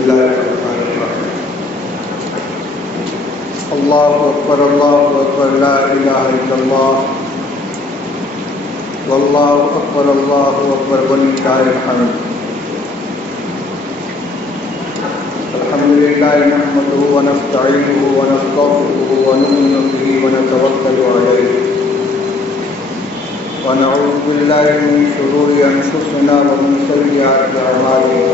الله الرحمن الرحيم الله أكبر لا إله إلا الله والله أكبر ولله الحمد. الحمد لله نحمده ونستعينه ونستغفره ونؤمن به ونتوكل عليه ونعوذ بالله من شرور أنفسنا ومن سيئات أعمالنا.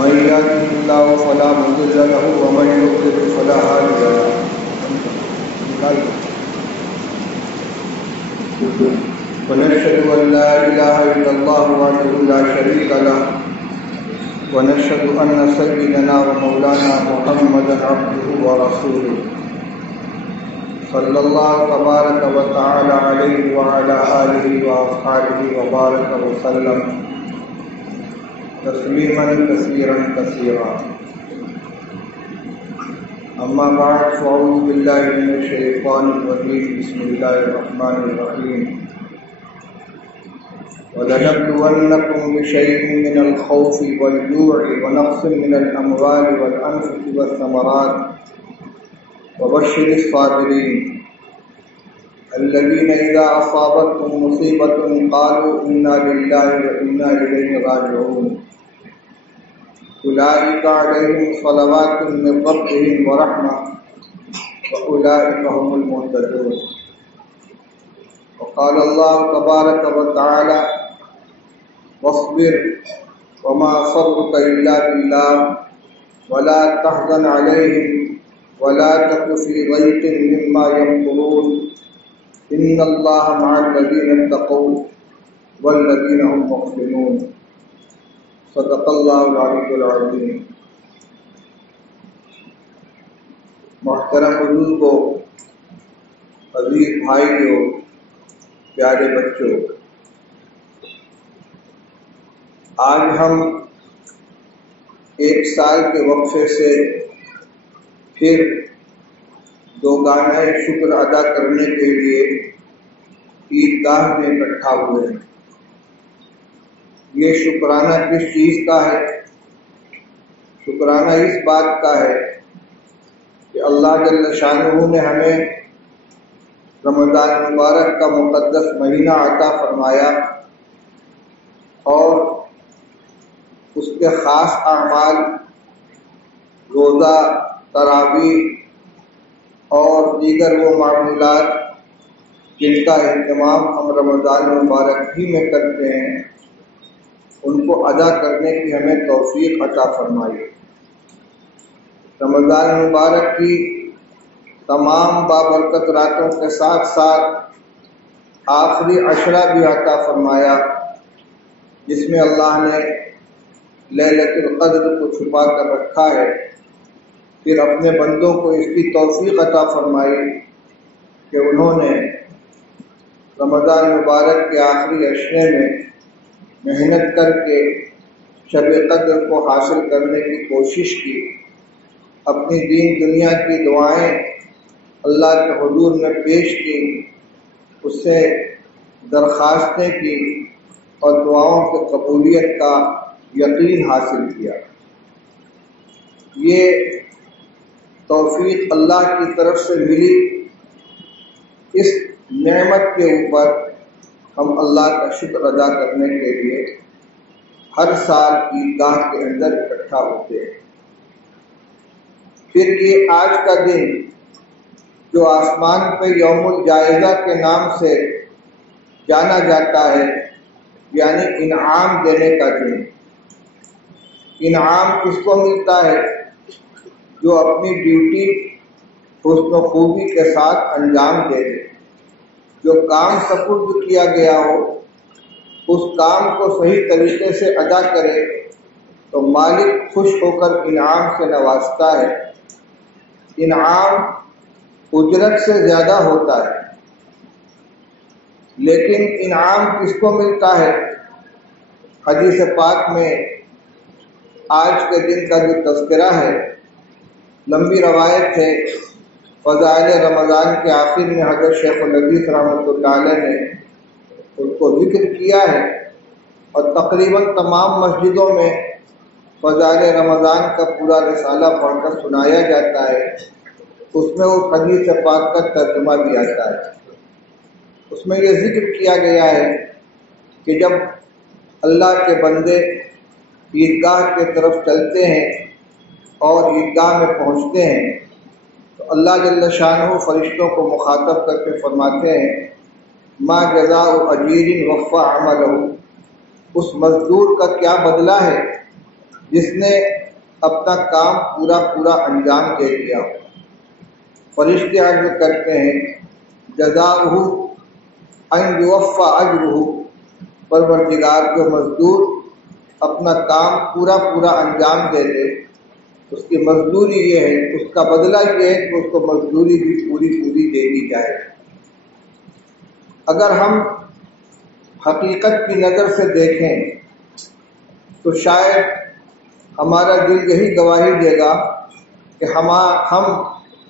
من يهده الله فلا مضل له ومن يضلل فلا هادي له. ونشهد أن لا إله إلا الله وحده لا شريك له ونشهد أن سيدنا ومولانا محمدا عبده ورسوله صلى الله تبارك وتعالى عليه وعلى آله وأصحابه وبارك وسلم تسليما كثيرا كثيرا. أما بعد فأعوذ بالله من الشيطان الرجيم. بسم الله الرحمن الرحيم. وَلَنَبْلُوَنَّكُمْ بِشَيْءٍ مِّنَ الْخَوْفِ وَالْجُوعِ وَنَقْصٍ مِّنَ الْأَمْوَالِ وَالْأَنفُسِ وَالثَّمَرَاتِ وَبَشِّرِ الصَّابِرِينَ الَّذِينَ إِذَا أَصَابَتْهُم مُّصِيبَةٌ قَالُوا إِنَّا لِلَّهِ وَإِنَّا إِلَيْهِ رَاجِعُونَ أُولَٰئِكَ عَلَيْهِمْ صَلَوَاتٌ مِّن رَّبِّهِمْ وَرَحْمَةٌ وَأُولَٰئِكَ هُمُ الْمُهْتَدُونَ. وقال الله تبارك وتعالى واصبر وما صبرك إلا بالله ولا تحزن عليهم ولا تك في ضيق مما يمكرون إن الله مع الذين اتقوا والذين هم محسنون. صدق الله العلي العظيم. محترم بزرگوں، عزیز بھائیوں، پیارے بچوں، آج ہم ایک سال کے وقفے سے پھر دوگانہ شکر ادا کرنے کے لیے عیدگاہ میں اکٹھا ہوئے ہیں. یہ شکرانہ کس چیز کا ہے؟ شکرانہ اس بات کا ہے کہ اللہ جل شانہ نے ہمیں رمضان مبارک کا مقدس مہینہ عطا فرمایا اور اس کے خاص اعمال روزہ، تراویح اور دیگر وہ معمولات جن کا اہتمام ہم رمضان مبارک ہی میں کرتے ہیں، ان کو ادا کرنے کی ہمیں توفیق عطا فرمائی. رمضان مبارک کی تمام بابرکت راتوں کے ساتھ ساتھ آخری عشرہ بھی عطا فرمایا جس میں اللہ نے لیلۃ القدر کو چھپا کر رکھا ہے. پھر اپنے بندوں کو اس کی توفیق عطا فرمائی کہ انہوں نے رمضان مبارک کے آخری عشرے میں محنت کر کے شب قدر کو حاصل کرنے کی کوشش کی، اپنی دین دنیا کی دعائیں اللہ کے حضور میں پیش کی، اس سے درخواستیں کی اور دعاؤں کی قبولیت کا یقین حاصل کیا. یہ توفیق اللہ کی طرف سے ملی. اس نعمت کے اوپر ہم اللہ کا شکر ادا کرنے کے لیے ہر سال عیدگاہ کے اندر اکٹھا ہوتے ہیں. پھر یہ آج کا دن جو آسمان پہ یوم الجائزہ کے نام سے جانا جاتا ہے، یعنی انعام دینے کا دن. انعام کس کو ملتا ہے؟ جو اپنی ڈیوٹی حسن و خوبی کے ساتھ انجام دے دے، جو کام سپرد کیا گیا ہو اس کام کو صحیح طریقے سے ادا کرے تو مالک خوش ہو کر انعام سے نوازتا ہے. انعام اجرت سے زیادہ ہوتا ہے، لیکن انعام کس کو ملتا ہے؟ حدیث پاک میں آج کے دن کا جو تذکرہ ہے، لمبی روایت ہے، فضائل رمضان کے آخر میں حضرت شیخ الحدیث رحمۃ اللہ علیہ نے اس کو ذکر کیا ہے اور تقریباً تمام مسجدوں میں فضائل رمضان کا پورا رسالہ پڑھ کر سنایا جاتا ہے، اس میں وہ حدیث پاک کا ترجمہ بھی آتا ہے۔ اس میں یہ ذکر کیا گیا ہے کہ جب اللہ کے بندے عیدگاہ کی طرف چلتے ہیں اور عیدگاہ میں پہنچتے ہیں تو اللہ جل شانہ فرشتوں کو مخاطب کر کے فرماتے ہیں ما جزاء اجیر وفى عملہ، اس مزدور کا کیا بدلہ ہے جس نے اپنا کام پورا انجام دے دیا ہو۔ فرشتے عرض کرتے ہیں جزاؤہ ان یوفى اجرہ، پروردگار جو مزدور اپنا کام پورا انجام دے دے اس کی مزدوری یہ ہے، اس کا بدلہ یہ ہے کہ اس کو مزدوری بھی پوری دے دی جائے۔ اگر ہم حقیقت کی نظر سے دیکھیں تو شاید ہمارا دل یہی گواہی دے گا کہ ہم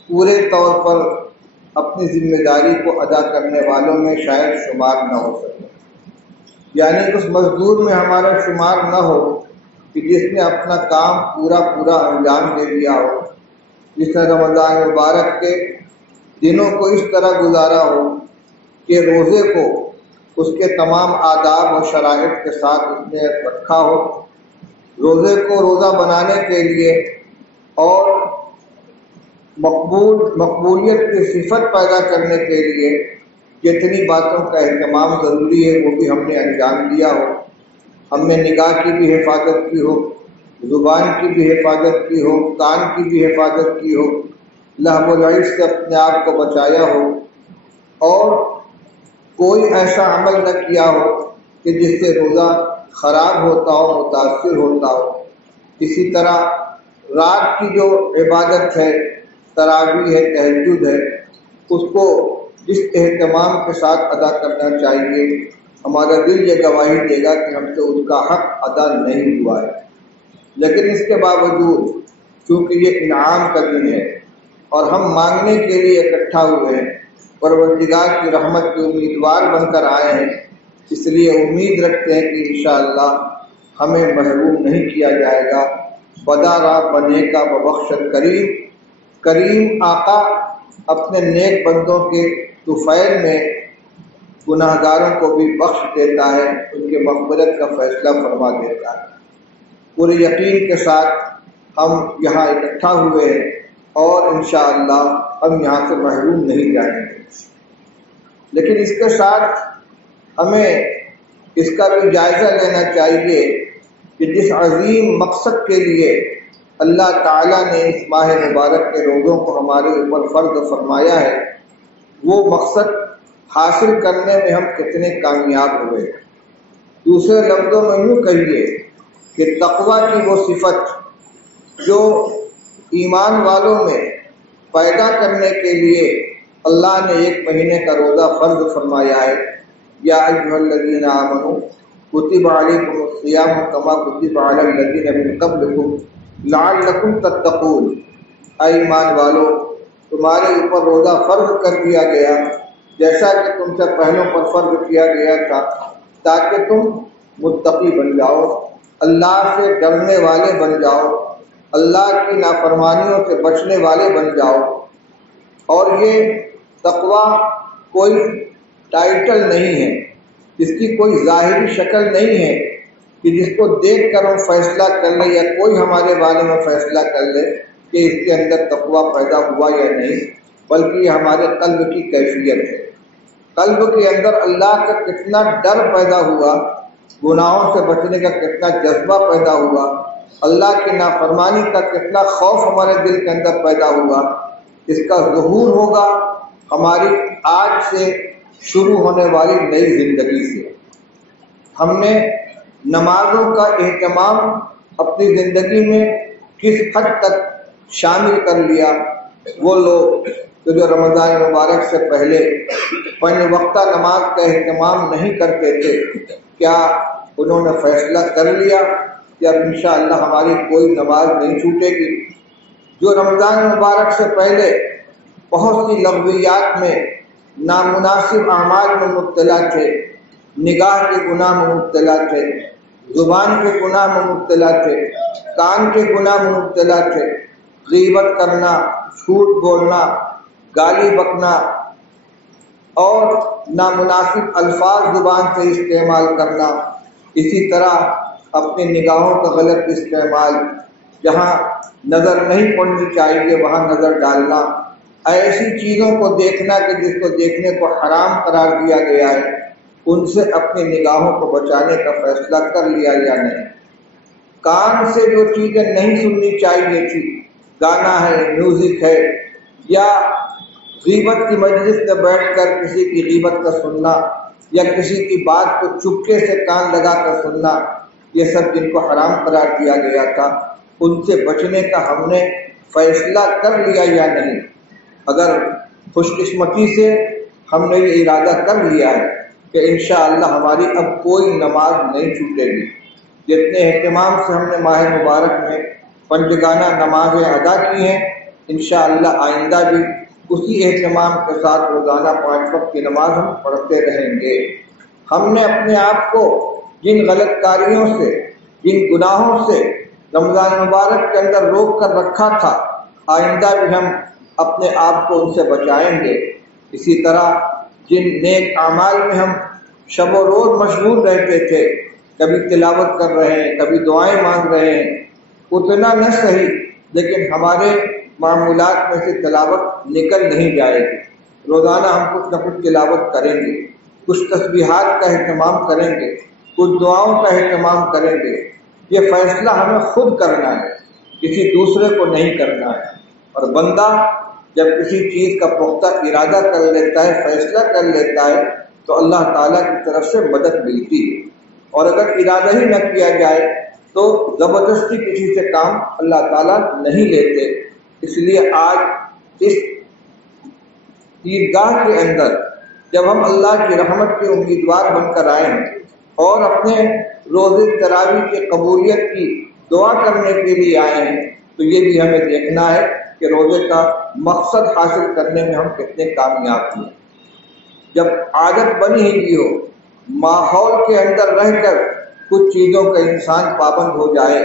پورے طور پر اپنی ذمہ داری کو ادا کرنے والوں میں شاید شمار نہ ہو سکے، یعنی اس مزدور میں ہمارا شمار نہ ہو کہ جس نے اپنا کام پورا انجام دے دیا ہو، جس نے رمضان مبارک کے دنوں کو اس طرح گزارا ہو کہ روزے کو اس کے تمام آداب و شرائط کے ساتھ اس نے رکھا ہو، روزے کو روزہ بنانے کے لیے اور مقبولیت کی صفت پیدا کرنے کے لیے جتنی باتوں کا اہتمام ضروری ہے وہ بھی ہم نے انجام دیا ہو، ہم نے نگاہ کی بھی حفاظت کی ہو، زبان کی بھی حفاظت کی ہو، کان کی بھی حفاظت کی ہو، لہو و لعب سے اپنے آپ کو بچایا ہو، اور کوئی ایسا عمل نہ کیا ہو کہ جس سے روزہ خراب ہوتا ہو، متاثر ہوتا ہو۔ اسی طرح رات کی جو عبادت ہے، تراویح ہے، تہجد ہے، اس کو جس اہتمام کے ساتھ ادا کرنا چاہیے، ہمارا دل یہ گواہی دے گا کہ ہم سے اس کا حق ادا نہیں ہوا ہے، لیکن اس کے باوجود چونکہ یہ انعام کا دن ہے اور ہم مانگنے کے لیے اکٹھا ہوئے ہیں، پروردگار کی رحمت کے امیدوار بن کر آئے ہیں، اس لیے امید رکھتے ہیں کہ انشاءاللہ ہمیں محروم نہیں کیا جائے گا۔ بدارا بنے کا ببخشت کریم آقا اپنے نیک بندوں کے طفیل میں گناہ گاروں کو بھی بخش دیتا ہے، ان کے مغفرت کا فیصلہ فرما دیتا ہے۔ پورے یقین کے ساتھ ہم یہاں اکٹھا ہوئے ہیں اور انشاءاللہ ہم یہاں سے محروم نہیں جائیں گے، لیکن اس کے ساتھ ہمیں اس کا بھی جائزہ لینا چاہیے کہ جس عظیم مقصد کے لیے اللہ تعالیٰ نے اس ماہ مبارک کے روزوں کو ہمارے اوپر فرض فرمایا ہے، وہ مقصد حاصل کرنے میں ہم کتنے کامیاب ہوئے۔ دوسرے لفظوں میں یوں کہیے کہ تقویٰ کی وہ صفت جو ایمان والوں میں پیدا کرنے کے لیے اللہ نے ایک مہینے کا روزہ فرض فرمایا ہے، یا ایھا الذین آمنوا کتب علیکم الصیام کما کتب علی الذین من قبلکم لعلکم تتقون، اے ایمان والو تمہارے اوپر روزہ فرض کر دیا گیا جیسا کہ تم سے پہلوں پر فرض کیا گیا تھا تاکہ تم متقی بن جاؤ، اللہ سے ڈرنے والے بن جاؤ، اللہ کی نافرمانیوں سے بچنے والے بن جاؤ۔ اور یہ تقویٰ کوئی ٹائٹل نہیں ہے، اس کی کوئی ظاہری شکل نہیں ہے کہ جس کو دیکھ کر ہم فیصلہ کر لیں یا کوئی ہمارے بارے میں فیصلہ کر لے کہ اس کے اندر تقویٰ پیدا ہوا یا نہیں، بلکہ یہ ہمارے قلب کی کیفیت ہے۔ قلب کے اندر اللہ کا کتنا ڈر پیدا ہوا، گناہوں سے بچنے کا کتنا جذبہ پیدا ہوا، اللہ کی نافرمانی کا کتنا خوف ہمارے دل کے اندر پیدا ہوا، اس کا ظہور ہوگا ہماری آج سے شروع ہونے والی نئی زندگی سے۔ ہم نے نمازوں کا اہتمام اپنی زندگی میں کس حد تک شامل کر لیا؟ وہ لوگ جو رمضان مبارک سے پہلے پنج وقتہ نماز کا اہتمام نہیں کرتے تھے، کیا انہوں نے فیصلہ کر لیا کہ اب انشاءاللہ ہماری کوئی نماز نہیں چھوٹے گی؟ جو رمضان مبارک سے پہلے بہت سی لغویات میں، نامناسب اعمال میں مبتلا تھے، نگاہ کے گناہ میں مبتلا تھے، زبان کے گناہ میں مبتلا تھے، کان کے گناہ میں مبتلا تھے، غیبت کرنا، جھوٹ بولنا، گالی بکنا اور نامناسب الفاظ زبان سے استعمال کرنا، اسی طرح اپنی نگاہوں کا غلط استعمال، جہاں نظر نہیں پڑنی چاہیے وہاں نظر ڈالنا، ایسی چیزوں کو دیکھنا کہ جس کو دیکھنے کو حرام قرار دیا گیا ہے، ان سے اپنی نگاہوں کو بچانے کا فیصلہ کر لیا یا نہیں۔ کان سے جو چیزیں نہیں سننی چاہیے تھی، گانا ہے، میوزک ہے، یا غیبت کی مجلس میں بیٹھ کر کسی کی غیبت کا سننا، یا کسی کی بات کو چپکے سے کان لگا کر سننا، یہ سب جن کو حرام قرار دیا گیا تھا، ان سے بچنے کا ہم نے فیصلہ کر لیا یا نہیں۔ اگر خوش قسمتی سے ہم نے یہ ارادہ کر لیا ہے کہ انشاءاللہ ہماری اب کوئی نماز نہیں چھوٹے گی، جتنے اہتمام سے ہم نے ماہ مبارک میں پنجگانہ نمازیں ادا کی ہیں، انشاءاللہ آئندہ بھی اسی اہتمام کے ساتھ روزانہ 5 وقت کی نماز ہم پڑھتے رہیں گے۔ ہم نے اپنے آپ کو جن غلط کاریوں سے، جن گناہوں سے رمضان مبارک کے اندر روک کر رکھا تھا، آئندہ بھی ہم اپنے آپ کو ان سے بچائیں گے۔ اسی طرح جن نیک اعمال میں ہم شب و روز مشغول رہتے تھے، کبھی تلاوت کر رہے ہیں، کبھی دعائیں مانگ رہے ہیں، اتنا نہ صحیح لیکن ہمارے معمولات میں سے تلاوت نکل نہیں جائے گی۔ روزانہ ہم کچھ نہ کچھ تلاوت کریں گے، کچھ تسبیحات کا اہتمام کریں گے، کچھ دعاؤں کا اہتمام کریں گے۔ یہ فیصلہ ہمیں خود کرنا ہے، کسی دوسرے کو نہیں کرنا ہے۔ اور بندہ جب کسی چیز کا پختہ ارادہ کر لیتا ہے، فیصلہ کر لیتا ہے، تو اللہ تعالیٰ کی طرف سے مدد ملتی ہے۔ اور اگر ارادہ ہی نہ کیا جائے تو زبردستی کسی سے کام اللہ تعالیٰ نہیں لیتے۔ اس لیے آج اس عیدگاہ کے اندر جب ہم اللہ کی رحمت کے امیدوار بن کر آئے ہیں اور اپنے روزے تراویح کی قبولیت کی دعا کرنے کے لیے آئے ہیں، تو یہ بھی ہمیں دیکھنا ہے کہ روزے کا مقصد حاصل کرنے میں ہم کتنے کامیاب ہیں۔ جب عادت بنی ہوئی ہو، ماحول کے اندر رہ کر کچھ چیزوں کا انسان پابند ہو جائے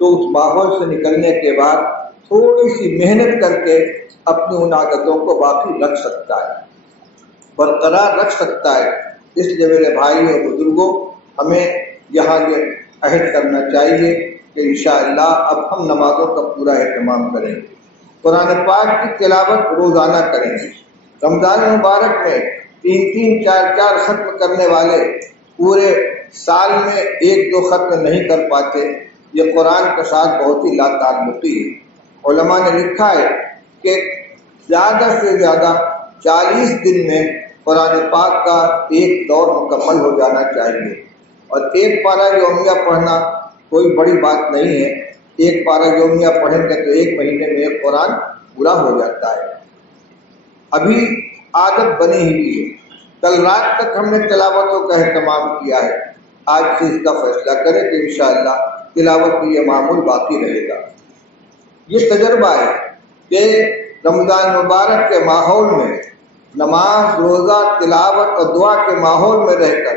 تو اس ماحول سے نکلنے کے بعد تھوڑی سی محنت کر کے اپنی ان عادتوں کو باقی رکھ سکتا ہے، برقرار رکھ سکتا ہے۔ اس لیے میرے بھائی اور بزرگوں، ہمیں یہاں یہ عہد کرنا چاہیے کہ انشاءاللہ اب ہم نمازوں کا پورا اہتمام کریں گے، قرآن پاک کی تلاوت روزانہ کریں گے۔ رمضان مبارک میں 3 4 ختم کرنے والے پورے سال میں 1 2 ختم نہیں کر پاتے، یہ قرآن کے ساتھ بہت ہی لاتعلقی ہے۔ علماء نے لکھا ہے کہ زیادہ سے زیادہ 40 دن میں قرآن پاک کا ایک دور مکمل ہو جانا چاہیے، اور 1 پارہ یومیہ پڑھنا کوئی بڑی بات نہیں ہے۔ 1 پارہ یومیہ پڑھیں گے تو 1 مہینے میں ایک قرآن پورا ہو جاتا ہے۔ ابھی عادت بنی ہوئی ہے، کل رات تک ہم نے تلاوتوں کا اہتمام کیا ہے، آج سے اس کا فیصلہ کریں کہ انشاءاللہ تلاوت کی یہ معمول باقی رہے گا۔ یہ تجربہ ہے کہ رمضان مبارک کے ماحول میں، نماز، روزہ، تلاوت اور دعا کے ماحول میں رہ کر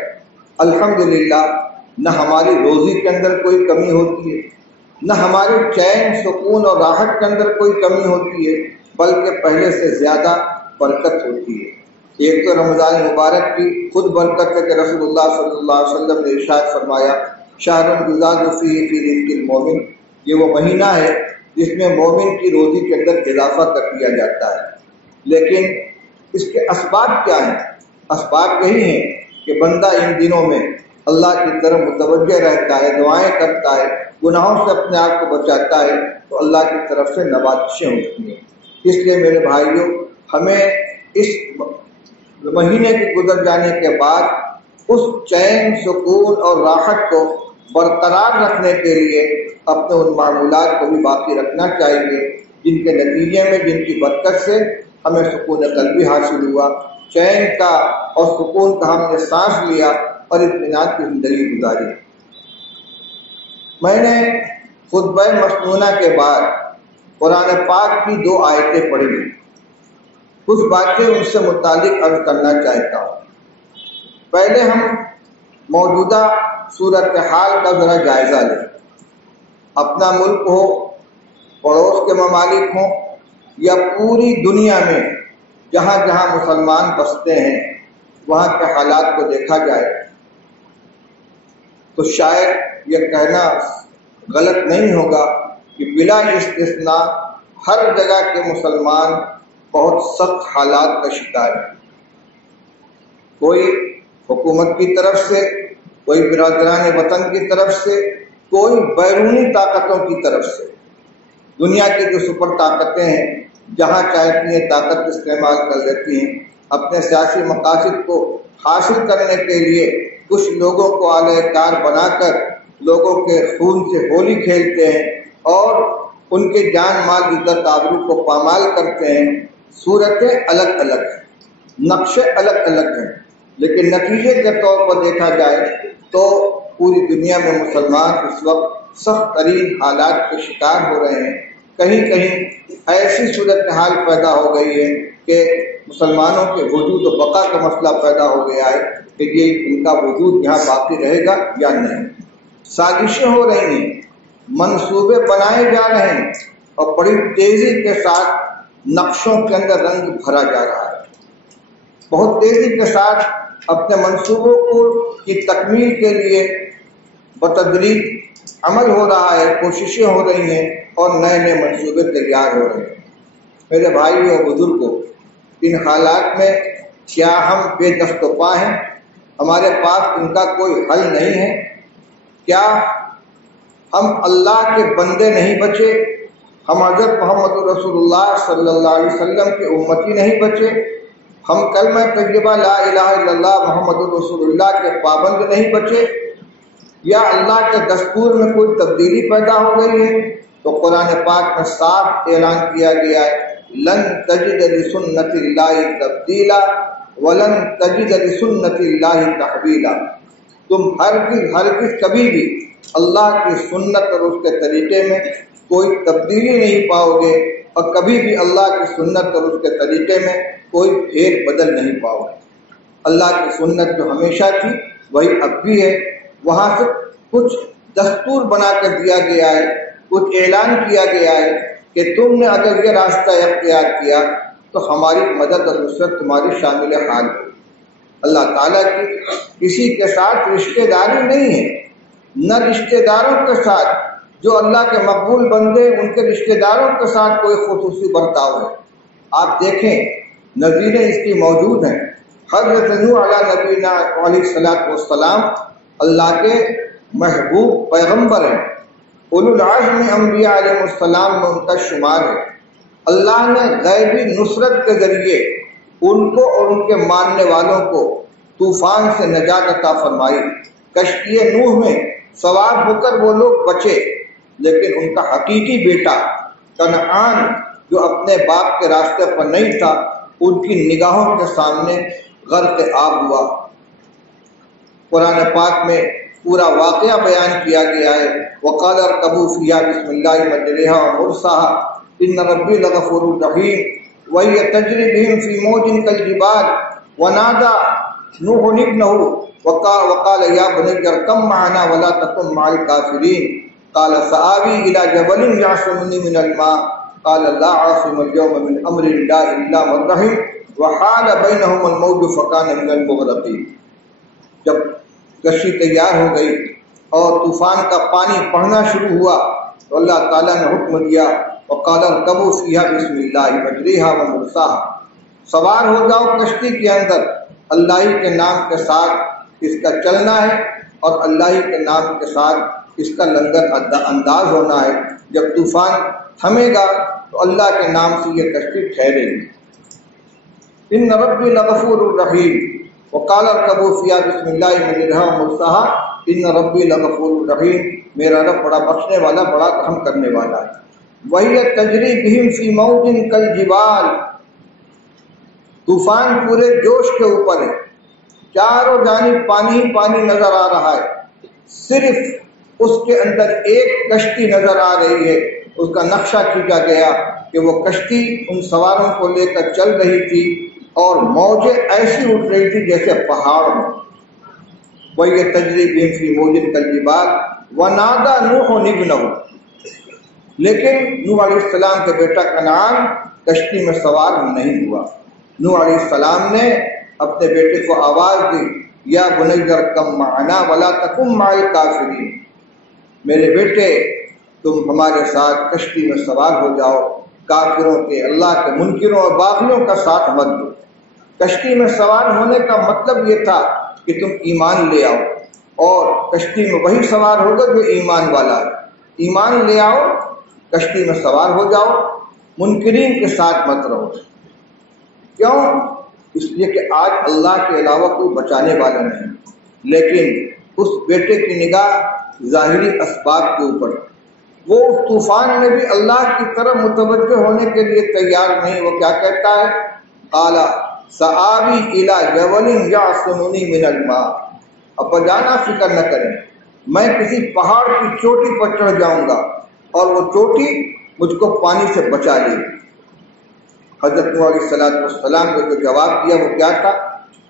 الحمدللہ نہ ہماری روزی کے اندر کوئی کمی ہوتی ہے، نہ ہمارے چین، سکون اور راحت کے اندر کوئی کمی ہوتی ہے، بلکہ پہلے سے زیادہ برکت ہوتی ہے۔ ایک تو رمضان مبارک کی خود برکت ہے کہ رسول اللہ صلی اللہ علیہ وسلم نے ارشاد فرمایا، شہر یزاد فیہ فی رزق المومن، یہ وہ مہینہ ہے جس میں مومن کی روزی کے اندر اضافہ کر دیا جاتا ہے۔ لیکن اس کے اسباب کیا ہیں؟ اسباب یہی ہیں کہ بندہ ان دنوں میں اللہ کی طرف متوجہ رہتا ہے، دعائیں کرتا ہے، گناہوں سے اپنے آپ کو بچاتا ہے، تو اللہ کی طرف سے نوازشیں ہوتی ہیں۔ اس لیے میرے بھائیوں، ہمیں اس مہینے کے گزر جانے کے بعد اس چین، سکون اور راحت کو برقرار رکھنے کے لیے اپنے ان معمولات کو بھی باقی رکھنا چاہیے جن کے نتیجے میں، جن کی برکت سے ہمیں سکون قلبی حاصل ہوا، چین کا اور سکون کا ہم نے سانس لیا اور اطمینان کی زندگی گزاری۔ میں نے خطبہ مسنونہ کے بعد قرآن پاک کی 2 آیتیں پڑھی، کچھ باتیں ان سے متعلق عرض کرنا چاہتا ہوں۔ پہلے ہم موجودہ صورتحال کا ذرا جائزہ لیں۔ اپنا ملک ہو، پڑوس کے ممالک ہوں، یا پوری دنیا میں جہاں جہاں مسلمان بستے ہیں وہاں کے حالات کو دیکھا جائے تو شاید یہ کہنا غلط نہیں ہوگا کہ بلا استثناء ہر جگہ کے مسلمان بہت سخت حالات کا شکار ہیں۔ کوئی حکومت کی طرف سے، کوئی برادران وطن کی طرف سے، کوئی بیرونی طاقتوں کی طرف سے۔ دنیا کی جو سپر طاقتیں ہیں جہاں چاہتی ہیں طاقت استعمال کر لیتی ہیں، اپنے سیاسی مقاصد کو حاصل کرنے کے لیے کچھ لوگوں کو اعلی کار بنا کر لوگوں کے خون سے ہولی کھیلتے ہیں اور ان کے جان مال عزت آبرو کو پامال کرتے ہیں۔ صورتیں الگ الگ ہیں، نقشے الگ الگ ہیں، لیکن نتیجے کے طور پر دیکھا جائے تو پوری دنیا میں مسلمان اس وقت سخت ترین حالات کے شکار ہو رہے ہیں۔ کہیں کہیں ایسی صورتحال پیدا ہو گئی ہے کہ مسلمانوں کے وجود و بقا کا مسئلہ پیدا ہو گیا ہے کہ یہ ان کا وجود یہاں باقی رہے گا یا نہیں۔ سازشیں ہو رہی ہیں، منصوبے بنائے جا رہے ہیں اور بڑی تیزی کے ساتھ نقشوں کے اندر رنگ بھرا جا رہا ہے۔ بہت تیزی کے ساتھ اپنے منصوبوں کی تکمیل کے لیے بتدریج عمل ہو رہا ہے، کوششیں ہو رہی ہیں اور نئے نئے منصوبے تیار ہو رہے ہیں۔ میرے بھائی اور بزرگوں، ان حالات میں کیا ہم بے دست و پا ہیں؟ ہمارے پاس ان کا کوئی حل نہیں ہے؟ کیا ہم اللہ کے بندے نہیں بچے؟ ہم حضرت محمد رسول اللہ صلی اللہ علیہ وسلم کے امتی نہیں بچے؟ ہم کلمہ طیبہ لا الہ الا اللہ محمد رسول اللہ کے پابند نہیں بچے؟ یا اللہ کے دستور میں کوئی تبدیلی پیدا ہو گئی ہے؟ تو قرآن پاک میں صاف اعلان کیا گیا ہے، لن تجد لسنت اللہ تبدیلا ولن تجد لسنت اللہ تحویلا۔ تم ہرگز کبھی بھی اللہ کی سنت اور اس کے طریقے میں کوئی تبدیلی نہیں پاؤ گے، اور کبھی بھی اللہ کی سنت اور اس کے طریقے میں کوئی پھیر بدل نہیں پاؤ گے۔ اللہ کی سنت جو ہمیشہ تھی وہی اب بھی ہے۔ وہاں سے کچھ دستور بنا کر دیا گیا ہے، کچھ اعلان کیا گیا ہے کہ تم نے اگر یہ راستہ اختیار کیا تو ہماری مدد اور نصرت تمہاری شامل حال ہے۔ اللہ تعالیٰ کی کسی کے ساتھ رشتہ داری نہیں ہے، نہ رشتہ داروں کے ساتھ جو اللہ کے مقبول بندے ان کے رشتہ داروں کے ساتھ کوئی خصوصی برتاؤ ہے۔ آپ دیکھیں نظیریں اس کی موجود ہیں۔ حضرت نوح علیہ نبینا علیہ الصلوۃ والسلام اللہ کے محبوب پیغمبر ہیں، اولو العزم انبیاء علیہ السلام میں ان کا شمار ہے۔ اللہ نے غیبی نصرت کے ذریعے ان کو اور ان کے ماننے والوں کو طوفان سے نجات عطا فرمائی۔ کشتی نوح میں سوار ہو کر وہ لوگ بچے، لیکن ان کا حقیقی بیٹا کنعان جو اپنے باپ کے راستے پر نہیں تھا، ان کی نگاہوں کے سامنے غرق آب ہوا۔ قرآن پاک میں پورا واقعہ بیان کیا گیا ہے، وقال اركبوا فيها بسم الله مجريها ومرساها ان ربي لغفور رحيم وهي تجري بهم في موج كالجبال ونادى نوح ابنه وقال يا بني اركب معنا ولا تكن مع الكافرين قال سآوي إلى جبل يعصمني من الماء قال لا عاصم اليوم من امر الله الا من رحم وحال بينهم الموج فكان من المغرقين۔ جب کشتی تیار ہو گئی اور طوفان کا پانی پڑنا شروع ہوا تو اللہ تعالیٰ نے حکم دیا وقال اركبوا فيها بسم الله مجريها ومرساها، سوار ہو جاؤ کشتی کے اندر، اللہ ہی کے نام کے ساتھ اس کا چلنا ہے اور اللہ ہی کے نام کے ساتھ اس کا لنگر انداز ہونا ہے۔ جب طوفان تھمے گا تو اللہ کے نام سے یہ کشتی ٹھہرے گی۔ ان ربی لغفور الرحیم وقال اركبوا فيها بسم الله مجريها ومرساها ان ربی لغفور الرحیم، میرا رب بڑا بخشنے والا بڑا رحم کرنے والا ہے۔ وہی تجری بہم فی موج کالجبال، طوفان پورے جوش کے اوپر ہے، چاروں جانب پانی ہی پانی نظر آ رہا ہے، صرف اس کے اندر ایک کشتی نظر آ رہی ہے۔ اس کا نقشہ کھینچا گیا کہ وہ کشتی ان سواروں کو لے کر چل رہی تھی اور موجیں ایسی اٹھ رہی تھی جیسے پہاڑ میں۔ وَهِيَ تَجْرِي بِهِمْ فِي مَوْجٍ كَالْجِبَالِ وَنَادَى نُوحٌ ابْنَهُ، لیکن نوح علیہ السلام کے بیٹا کنعان کشتی میں سوار نہیں ہوا۔ نوح علیہ السلام نے اپنے بیٹے کو آواز دی، یا بنی ارکب معنا ولا تکن مع الکافرین، میرے بیٹے تم ہمارے ساتھ کشتی میں سوار ہو جاؤ، کافروں کے، اللہ کے منکروں اور باغیوں کا ساتھ مت دو۔ کشتی میں سوار ہونے کا مطلب یہ تھا کہ تم ایمان لے آؤ، اور کشتی میں وہی سوار ہوگا جو ایمان والا ہے۔ ایمان لے آؤ، کشتی میں سوار ہو جاؤ، منکرین کے ساتھ مت رہو۔ کیوں؟ اس لیے کہ آج اللہ کے علاوہ کوئی بچانے والا نہیں، لیکن اس بیٹے کی نگاہ ظاہری اسباب کے اوپر، وہ اس طوفان میں بھی اللہ کی طرف متوجہ ہونے کے لیے تیار نہیں۔ وہ کیا کہتا ہے؟ قال سآوی الی جبل یعصمنی من الماء، ابا جانا فکر نہ کریں، میں کسی پہاڑ کی چوٹی پر چڑھ جاؤں گا اور وہ چوٹی مجھ کو پانی سے بچا لے گی۔ حضرت نوح علیہ السلام نے جو جواب دیا وہ کیا تھا؟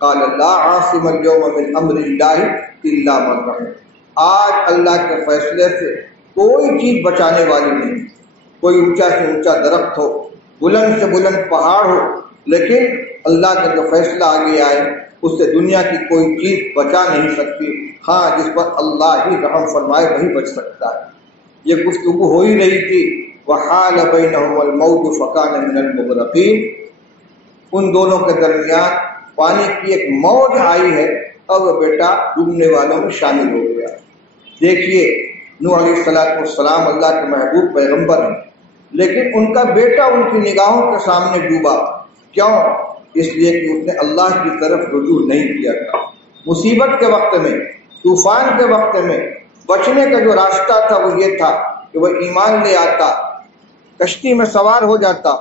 قال لا عاصم اليوم من امر اللہ الا من رحم، آج اللہ کے فیصلے سے کوئی چیز بچانے والی نہیں۔ کوئی اونچا سے اونچا درخت ہو، بلند سے بلند پہاڑ ہو، لیکن اللہ کا جو فیصلہ آگے آئے اس سے دنیا کی کوئی چیز بچا نہیں سکتی۔ ہاں، جس پر اللہ ہی رحم فرمائے وہی بچ سکتا ہے۔ یہ گفتگو ہو ہی رہی تھی، وحال بینہم الموج فکان من المغرقین، ان دونوں کے درمیان پانی کی ایک موج آئی ہے اور وہ بیٹا ڈوبنے والوں میں شامل ہو گیا۔ دیکھیے، نوح علیہ السلام اللہ کے محبوب پیغمبر ہیں، لیکن ان کا بیٹا ان کی نگاہوں کے سامنے ڈوبا۔ کیوں؟ اس لیے کہ اس نے اللہ کی طرف رجوع نہیں کیا تھا۔ مصیبت کے وقت میں، طوفان کے وقت میں بچنے کا جو راستہ تھا وہ یہ تھا کہ وہ ایمان لے آتا، کشتی میں سوار ہو جاتا،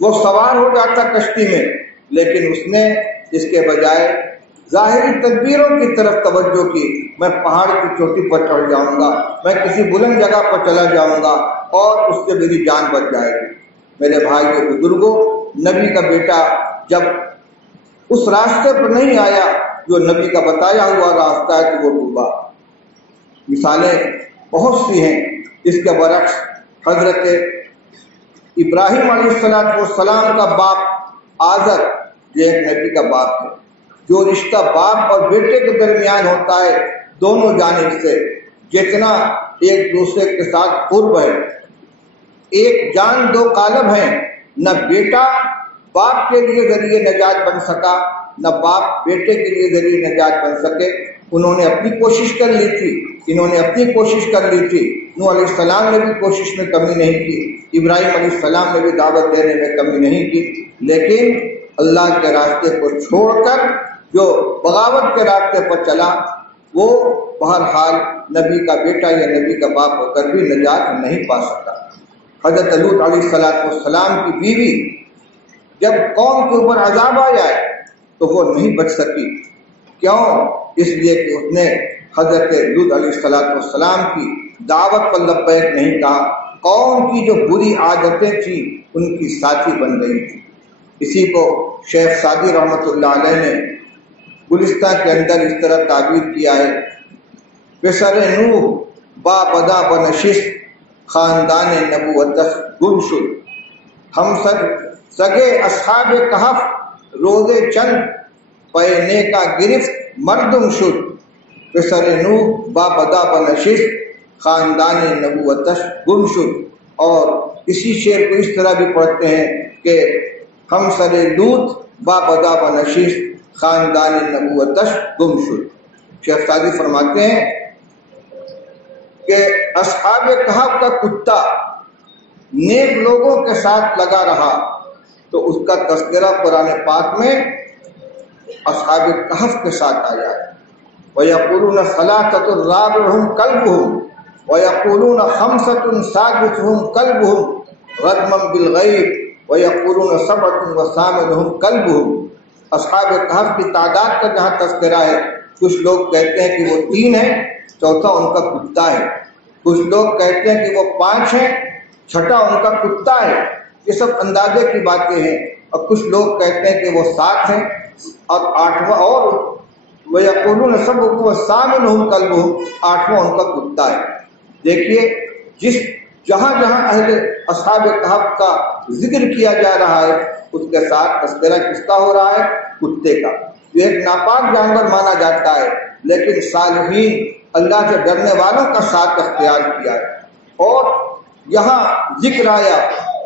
وہ سوار ہو جاتا کشتی میں، لیکن اس نے اس کے بجائے ظاہری تدبیروں کی طرف توجہ کی۔ میں پہاڑ کی چوٹی پر چڑھ جاؤں گا، میں کسی بلند جگہ پر چلا جاؤں گا اور اس سے میری جان بچ جائے گی۔ میرے بھائی اور بزرگوں، نبی کا بیٹا جب اس راستے پر نہیں آیا جو نبی کا بتایا ہوا راستہ ہے تو وہ ڈوبا۔ مثالیں بہت سی ہیں۔ اس کے برعکس حضرت ابراہیم علیہ السلام کا باپ آزر، یہ ایک نبی کا باپ ہے۔ جو رشتہ باپ اور بیٹے کے درمیان ہوتا ہے دونوں جانب سے، جتنا ایک دوسرے کے ساتھ قرب ہے، ایک جان دو قالب ہیں، نہ بیٹا باپ کے لیے ذریعے نجات بن سکا، نہ باپ بیٹے کے لیے ذریعے نجات بن سکے۔ انہوں نے اپنی کوشش کر لی تھی، انہوں نے اپنی کوشش کر لی تھی۔ نوح علیہ السلام نے بھی کوشش میں کمی نہیں کی، ابراہیم علیہ السلام نے بھی دعوت دینے میں کمی نہیں کی، لیکن اللہ کے راستے کو چھوڑ کر جو بغاوت کے راستے پر چلا وہ بہرحال نبی کا بیٹا یا نبی کا باپ ہو کر بھی نجات نہیں پا سکا۔ حضرت لوط علیہ السلام کی بیوی جب قوم کے اوپر عذاب آ جائے تو وہ نہیں بچ سکی۔ کیوں؟ اس لیے کہ اس نے حضرت لوط علیہ السلام کی دعوت پر لبیک نہیں کہا، قوم کی جو بری عادتیں تھیں ان کی ساتھی بن گئی تھی۔ اسی کو شیخ سعدی رحمۃ اللہ علیہ نے گلستہ کے اندر اس طرح تعبیر کیا ہے: پسر نوح با بدا بنشست خاندان نبوت گم شد، ہم سگے اصحاب کہف روزے چند پینے کا گرفت مردم شد، پسر نوح با بدا بنشست خاندان نبوت گم شد۔ اور اسی شعر کو اس طرح بھی پڑھتے ہیں کہ ہم سر لوط با بدا بنشست خاندان نبوتش گم شد۔ شیخ سعدی فرماتے ہیں کہ اصحاب کہف کا کتا نیک لوگوں کے ساتھ لگا رہا تو اس کا تذکرہ قرآن پاک میں اصحاب کہف کے ساتھ آیا ہے۔ وَيَقُولُونَ ثَلَاثَةٌ رَابِعُهُمْ كَلْبُهُمْ وَيَقُولُونَ خَمْسَةٌ سَادِسُهُمْ كَلْبُهُمْ رَجْمًا بِالْغَيْبِ وَيَقُولُونَ سَبْعَةٌ وَثَامِنُهُمْ كَلْبُهُمْ۔ اصحاب کہف کی تعداد کا جہاں تذکرہ ہے، کچھ لوگ کہتے ہیں کہ وہ 3 ہیں، چوتھا ان کا کتا ہے، کچھ لوگ کہتے ہیں کہ وہ 5 ہیں، چھٹا ان کا کتا ہے۔ یہ سب اندازے کی باتیں ہیں، اور کچھ لوگ کہتے ہیں کہ وہ 7 ہیں اور 8واں اور وَيَقُولُونَ سَبْعُهُ وَثَامِنُهُمْ كَلْبُهُمْ 8واں ان کا کتا ہے۔ دیکھیے جس جہاں جہاں اہل اصحاب کہف کا ذکر کیا جا رہا ہے اس کے ساتھ تذکرہ کس کا ہو رہا ہے؟ کتے کا۔ یہ ایک ناپاک جانور مانا جاتا ہے، لیکن صالحین اللہ سے ڈرنے والوں کا ساتھ اختیار کیا ہے۔ اور یہاں ذکر آیا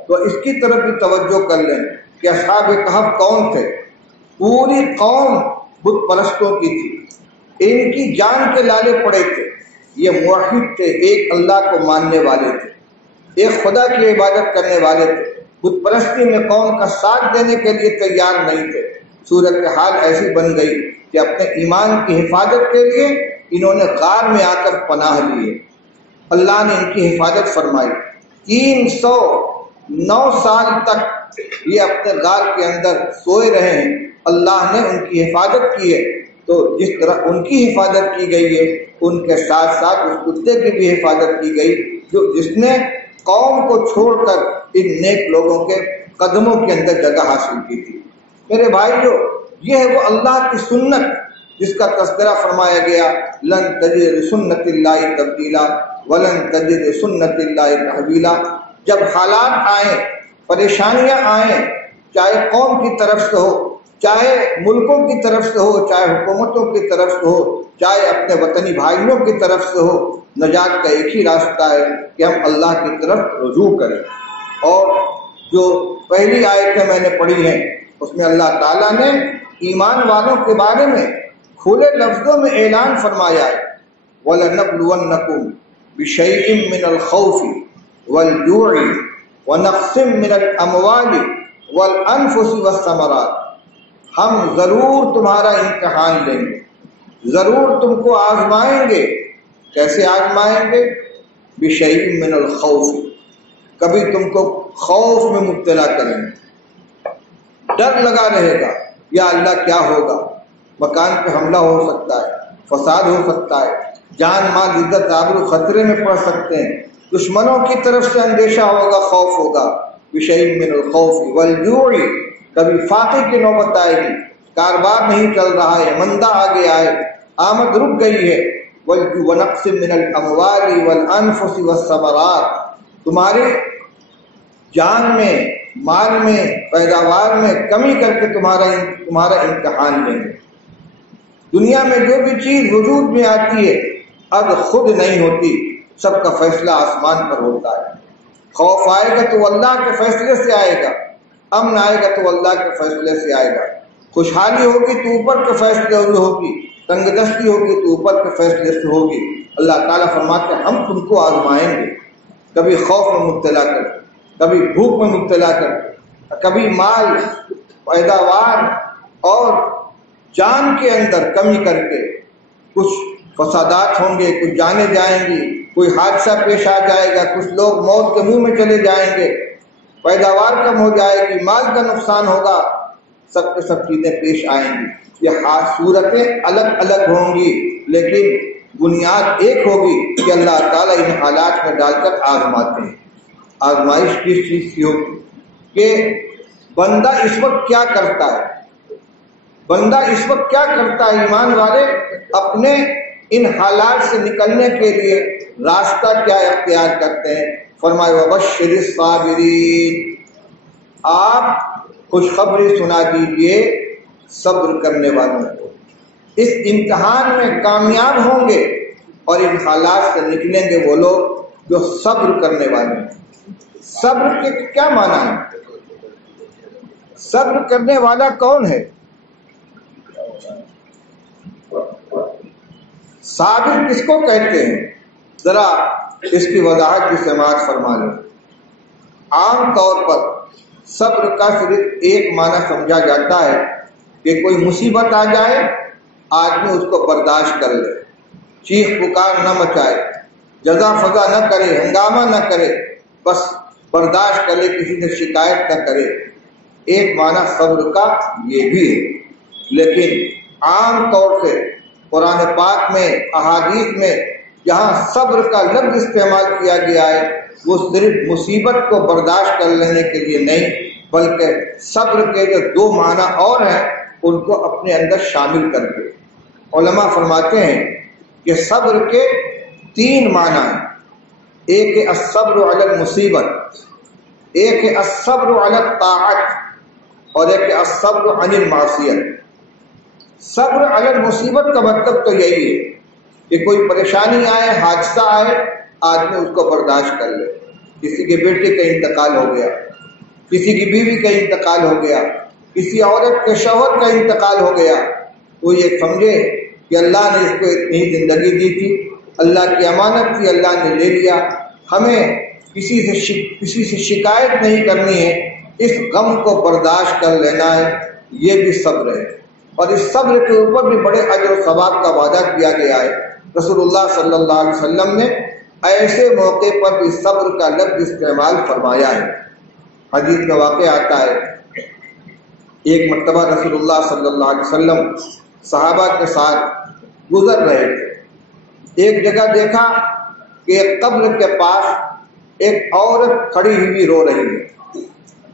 تو اس کی طرف بھی توجہ کر لیں کہ اصحاب کہف کون تھے۔ پوری قوم بت پرستوں کی تھی، ان کی جان کے لالے پڑے تھے۔ یہ موحد تھے، ایک اللہ کو ماننے والے تھے، ایک خدا کی عبادت کرنے والے تھے، بت پرستی میں قوم کا ساتھ دینے کے لیے تیار نہیں تھے۔ صورتحال ایسی بن گئی کہ اپنے ایمان کی حفاظت کے لیے انہوں نے غار میں آ کر پناہ لیے۔ اللہ نے ان کی حفاظت فرمائی۔ 309 سال تک یہ اپنے غار کے اندر سوئے رہے ہیں، اللہ نے ان کی حفاظت کی ہے۔ تو جس طرح ان کی حفاظت کی گئی ہے ان کے ساتھ ساتھ اس کتے کی بھی حفاظت کی گئی جس نے قوم کو چھوڑ کر ان نیک لوگوں کے قدموں کے اندر جگہ حاصل کی تھی۔ میرے بھائیو، یہ ہے وہ اللہ کی سنت جس کا تذکرہ فرمایا گیا، لن تجد لسنت اللہ تبدیلا ولن تجد لسنت اللہ تحویلا۔ جب حالات آئیں، پریشانیاں آئیں، چاہے قوم کی طرف سے ہو، چاہے ملکوں کی طرف سے ہو، چاہے حکومتوں کی طرف سے ہو، چاہے اپنے وطنی بھائیوں کی طرف سے ہو، نجات کا ایک ہی راستہ ہے کہ ہم اللہ کی طرف رجوع کریں۔ اور جو پہلی آیتیں میں نے پڑھی ہیں اس میں اللہ تعالیٰ نے ایمان والوں کے بارے میں کھلے لفظوں میں اعلان فرمایا ہے، وَلَنَبْلُوَنَّكُمْ بِشَيْءٍ مِّنَ الْخَوْفِ وَالْجُوعِ وَنَقْصٍ مِّنَ الْأَمْوَالِ وَالْأَنفُسِ وَالثَّمَرَاتِ۔ ہم ضرور تمہارا امتحان لیں گے، ضرور تم کو آزمائیں گے۔ کیسے آزمائیں گے؟ بِشَيْءٍ مِّنَ الْخَوْفِ، کبھی تم کو خوف میں مبتلا کریں گے، ڈر لگا رہے گا، یا اللہ کیا ہوگا، مکان پہ حملہ ہو سکتا ہے، فساد ہو سکتا ہے، جان مال عزت آبرو خطرے میں پڑ سکتے ہیں، دشمنوں کی طرف سے اندیشہ ہوگا، خوف ہوگا۔ بِشَيْءٍ مِّنَ الْخَوْفِ وَالْجُوعِ، کبھی فاقے کی نوبت آئے گی، کاروبار نہیں چل رہا ہے، مندہ آ گیا ہے، آمد رک گئی ہے۔ وَنَقْصٍ مِّنَ الْأَمْوَالِ وَالْأَنفُسِ وَالثَّمَرَاتِ، تمہاری جان میں، مال میں، پیداوار میں کمی کر کے تمہارا امتحان لیں گے۔ دنیا میں جو بھی چیز وجود میں آتی ہے اب خود نہیں ہوتی، سب کا فیصلہ آسمان پر ہوتا ہے۔ خوف آئے گا تو اللہ کے فیصلے سے آئے گا، امن آئے گا تو اللہ کے فیصلے سے آئے گا، خوشحالی ہوگی تو اوپر کے فیصلے سے ہوگی، تنگ دستی ہوگی تو اوپر کے فیصلے سے ہوگی۔ اللہ تعالیٰ فرماتے ہیں ہم تم کو آزمائیں گے، کبھی خوف میں مبتلا کر کے، کبھی بھوک میں مبتلا کر کے، کبھی مال، پیداوار اور جان کے اندر کمی کر کے۔ کچھ فسادات ہوں گے، کچھ جانیں جائیں گی، کوئی حادثہ پیش آ جائے گا، کچھ لوگ موت کے منہ میں چلے جائیں گے، پیداوار کم ہو جائے گی، مال کا نقصان ہوگا، سب کے سب چیزیں پیش آئیں گی۔ یہ صورتیں الگ الگ ہوں گی لیکن بنیاد ایک ہوگی کہ اللہ تعالیٰ ان حالات میں ڈال کر آزماتے ہیں۔ آزمائش کس چیز کی ہوگی کہ بندہ اس وقت کیا کرتا ہے، بندہ اس وقت کیا کرتا ہے۔ ایمان والے اپنے ان حالات سے نکلنے کے لیے راستہ کیا اختیار کرتے ہیں؟ فرمائے وَبَشِّرِ الصَّابِرِينَ، آپ خوشخبری سنا دیجئے صبر کرنے والوں کو، اس امتحان میں کامیاب ہوں گے اور ان حالات سے نکلیں گے وہ لوگ جو صبر کرنے والے ہیں۔ صبر کے کیا معنی ہے؟ صبر کرنے والا کون ہے؟ صابر کس کو کہتے ہیں؟ ذرا اس کی وضاحت کی سماعت فرما لیں۔ عام طور پر صبر کا صرف ایک معنی سمجھا جاتا ہے کہ کوئی مصیبت آ جائے آدمی اس کو برداشت کر لے، چیخ پکار نہ مچائے، جزا فضا نہ کرے، ہنگامہ نہ کرے، بس برداشت کر لے، کسی سے شکایت نہ کرے۔ ایک معنی صبر کا یہ بھی ہے، لیکن عام طور سے قرآن پاک میں، احادیث میں جہاں صبر کا لفظ استعمال کیا گیا ہے وہ صرف مصیبت کو برداشت کر لینے کے لیے نہیں بلکہ صبر کے جو دو معنی اور ہیں ان کو اپنے اندر شامل کر کے علماء فرماتے ہیں کہ صبر کے 3 معنی ہیں. ایک ہے الصبر علی المصیبت، ایک ہے الصبر علی الطاعت، اور ایک ہے الصبر عن المعصیت. صبر علی المصیبت کا مطلب تو یہی ہے کہ کوئی پریشانی آئے، حادثہ آئے، آدمی اس کو برداشت کر لے. کسی کے بیٹے کا انتقال ہو گیا، کسی کی بیوی کا انتقال ہو گیا، کسی عورت کے شوہر کا انتقال ہو گیا، وہ یہ سمجھے کہ اللہ نے اس کو اتنی زندگی دی تھی، اللہ کی امانت تھی، اللہ نے لے لیا. ہمیں کسی سے شکایت نہیں کرنی ہے، اس غم کو برداشت کر لینا ہے. یہ بھی صبر ہے، اور اس صبر کے اوپر بھی بڑے اجر و ثواب کا وعدہ کیا گیا ہے. رسول اللہ صلی اللہ علیہ وسلم نے ایسے موقع پر بھی صبر کا لفظ استعمال فرمایا ہے. حدیث میں واقع آتا ہے ایک مرتبہ رسول اللہ صلی اللہ علیہ وسلم صحابہ کے ساتھ گزر رہے تھے. ایک جگہ دیکھا کہ ایک قبر کے پاس ایک عورت کھڑی ہوئی رو رہی ہے.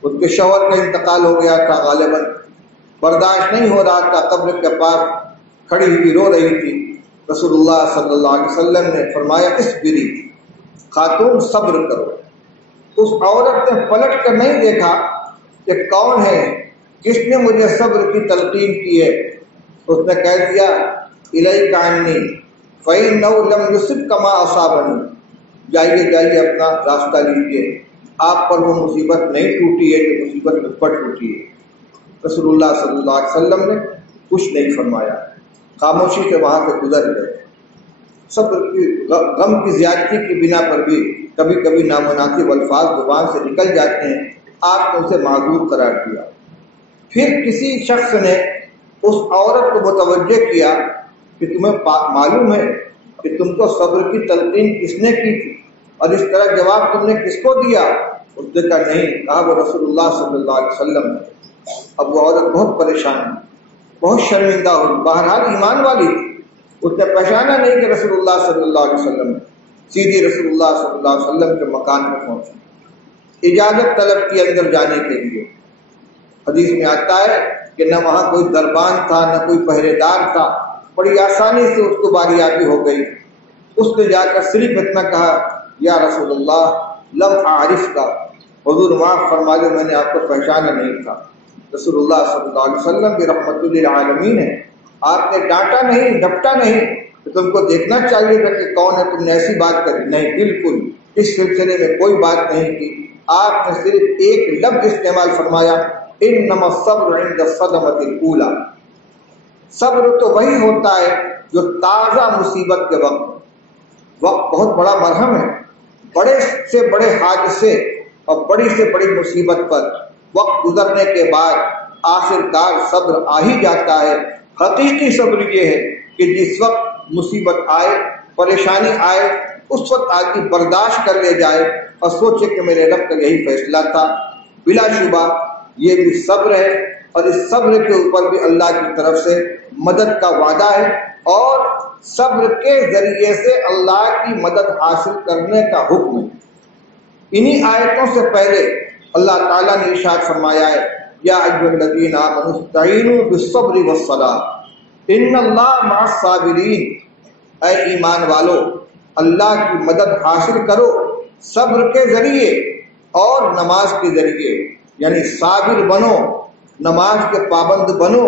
اس کے شوہر کا انتقال ہو گیا تھا، غالباً برداشت نہیں ہو رہا تھا، قبر کے پاس کھڑی ہوئی رو رہی تھی. رسول اللہ صلی اللہ علیہ وسلم نے فرمایا اصبری، خاتون صبر کرو. اس عورت نے پلٹ کر نہیں دیکھا کہ کون ہے، کس نے مجھے صبر کی تلقین کی ہے. اس نے کہہ دیا الیک عنی فإنه لم يصبك ما أصابني، جائیے اپنا راستہ لیجیے، آپ پر وہ مصیبت نہیں ٹوٹی ہے جو مصیبت مجھ پر ٹوٹی ہے. رسول اللہ صلی اللہ علیہ وسلم نے کچھ نہیں فرمایا، خاموشی سے وہاں سے گزر گئے. صبر کی غم کی زیادتی کی بنا پر بھی کبھی کبھی نامناسب الفاظ زبان سے نکل جاتے ہیں، آپ نے اسے معذور قرار دیا. پھر کسی شخص نے اس عورت کو متوجہ کیا کہ تمہیں معلوم ہے کہ تم کو صبر کی تلقین کس نے کی تھی، اور اس طرح جواب تم نے کس کو دیا؟ اس نے کہا نہیں، کہا وہ رسول اللہ صلی اللہ علیہ وسلم نے. اب وہ عورت بہت پریشان ہوئی، بہت شرمندہ ہوئی، بہرحال ایمان والی تھی. اس نے پہچانا نہیں کہ رسول اللہ صلی اللہ علیہ وسلم نے. سیدھی رسول اللہ صلی اللہ علیہ وسلم کے مکان پر پہنچی، اجازت طلب کی اندر جانے کے لیے. حدیث میں آتا ہے کہ نہ وہاں کوئی دربان تھا، نہ کوئی پہرے دار تھا، بڑی آسانی سے اس کو باریابی ہو گئی. اس نے جا کر صرف اتنا کہا یا رسول اللہ لم اعرف کا، حضور معاف فرما لو میں نے آپ کو پہچانا نہیں تھا. رسول اللہ صلی اللہ علیہ وسلم بھی رحمت للعالمین ہے، آپ نے ڈانٹا نہیں، ڈپٹا نہیں کہ تم کو دیکھنا چاہیے تھا کہ کون ہے، تم نے ایسی بات کری نہیں، بالکل اس سلسلے میں کوئی بات نہیں کی. آپ نے صرف ایک لفظ استعمال فرمایا انما الصبر عند الصدمۃ الاولى، صبر تو وہی ہوتا ہے جو تازہ مصیبت کے وقت بہت بڑا مرہم ہے. بڑے سے بڑے حادثے اور بڑی سے بڑی مصیبت پر وقت گزرنے کے بعد آخرکار صبر آ ہی جاتا ہے. حقیقی صبر یہ ہے کہ جس وقت مصیبت آئے، پریشانی آئے، اس وقت آدمی برداشت کر لے جائے اور سوچے کہ میرے رب کا یہی فیصلہ تھا. بلا شبہ یہ بھی صبر ہے، اور اس صبر کے اوپر بھی اللہ کی طرف سے مدد کا وعدہ ہے، اور صبر کے ذریعے سے اللہ کی مدد حاصل کرنے کا حکم ہے. انہی آیتوں سے پہلے اللہ تعالیٰ نے ارشاد فرمایا ہے یا ایھا الذین آمنوا استعینوا بالصبر والصلاۃ ان اللہ مع الصابرین. اے ایمان والو، اللہ کی مدد حاصل کرو صبر کے ذریعے اور نماز کے ذریعے، یعنی صابر بنو، نماز کے پابند بنو،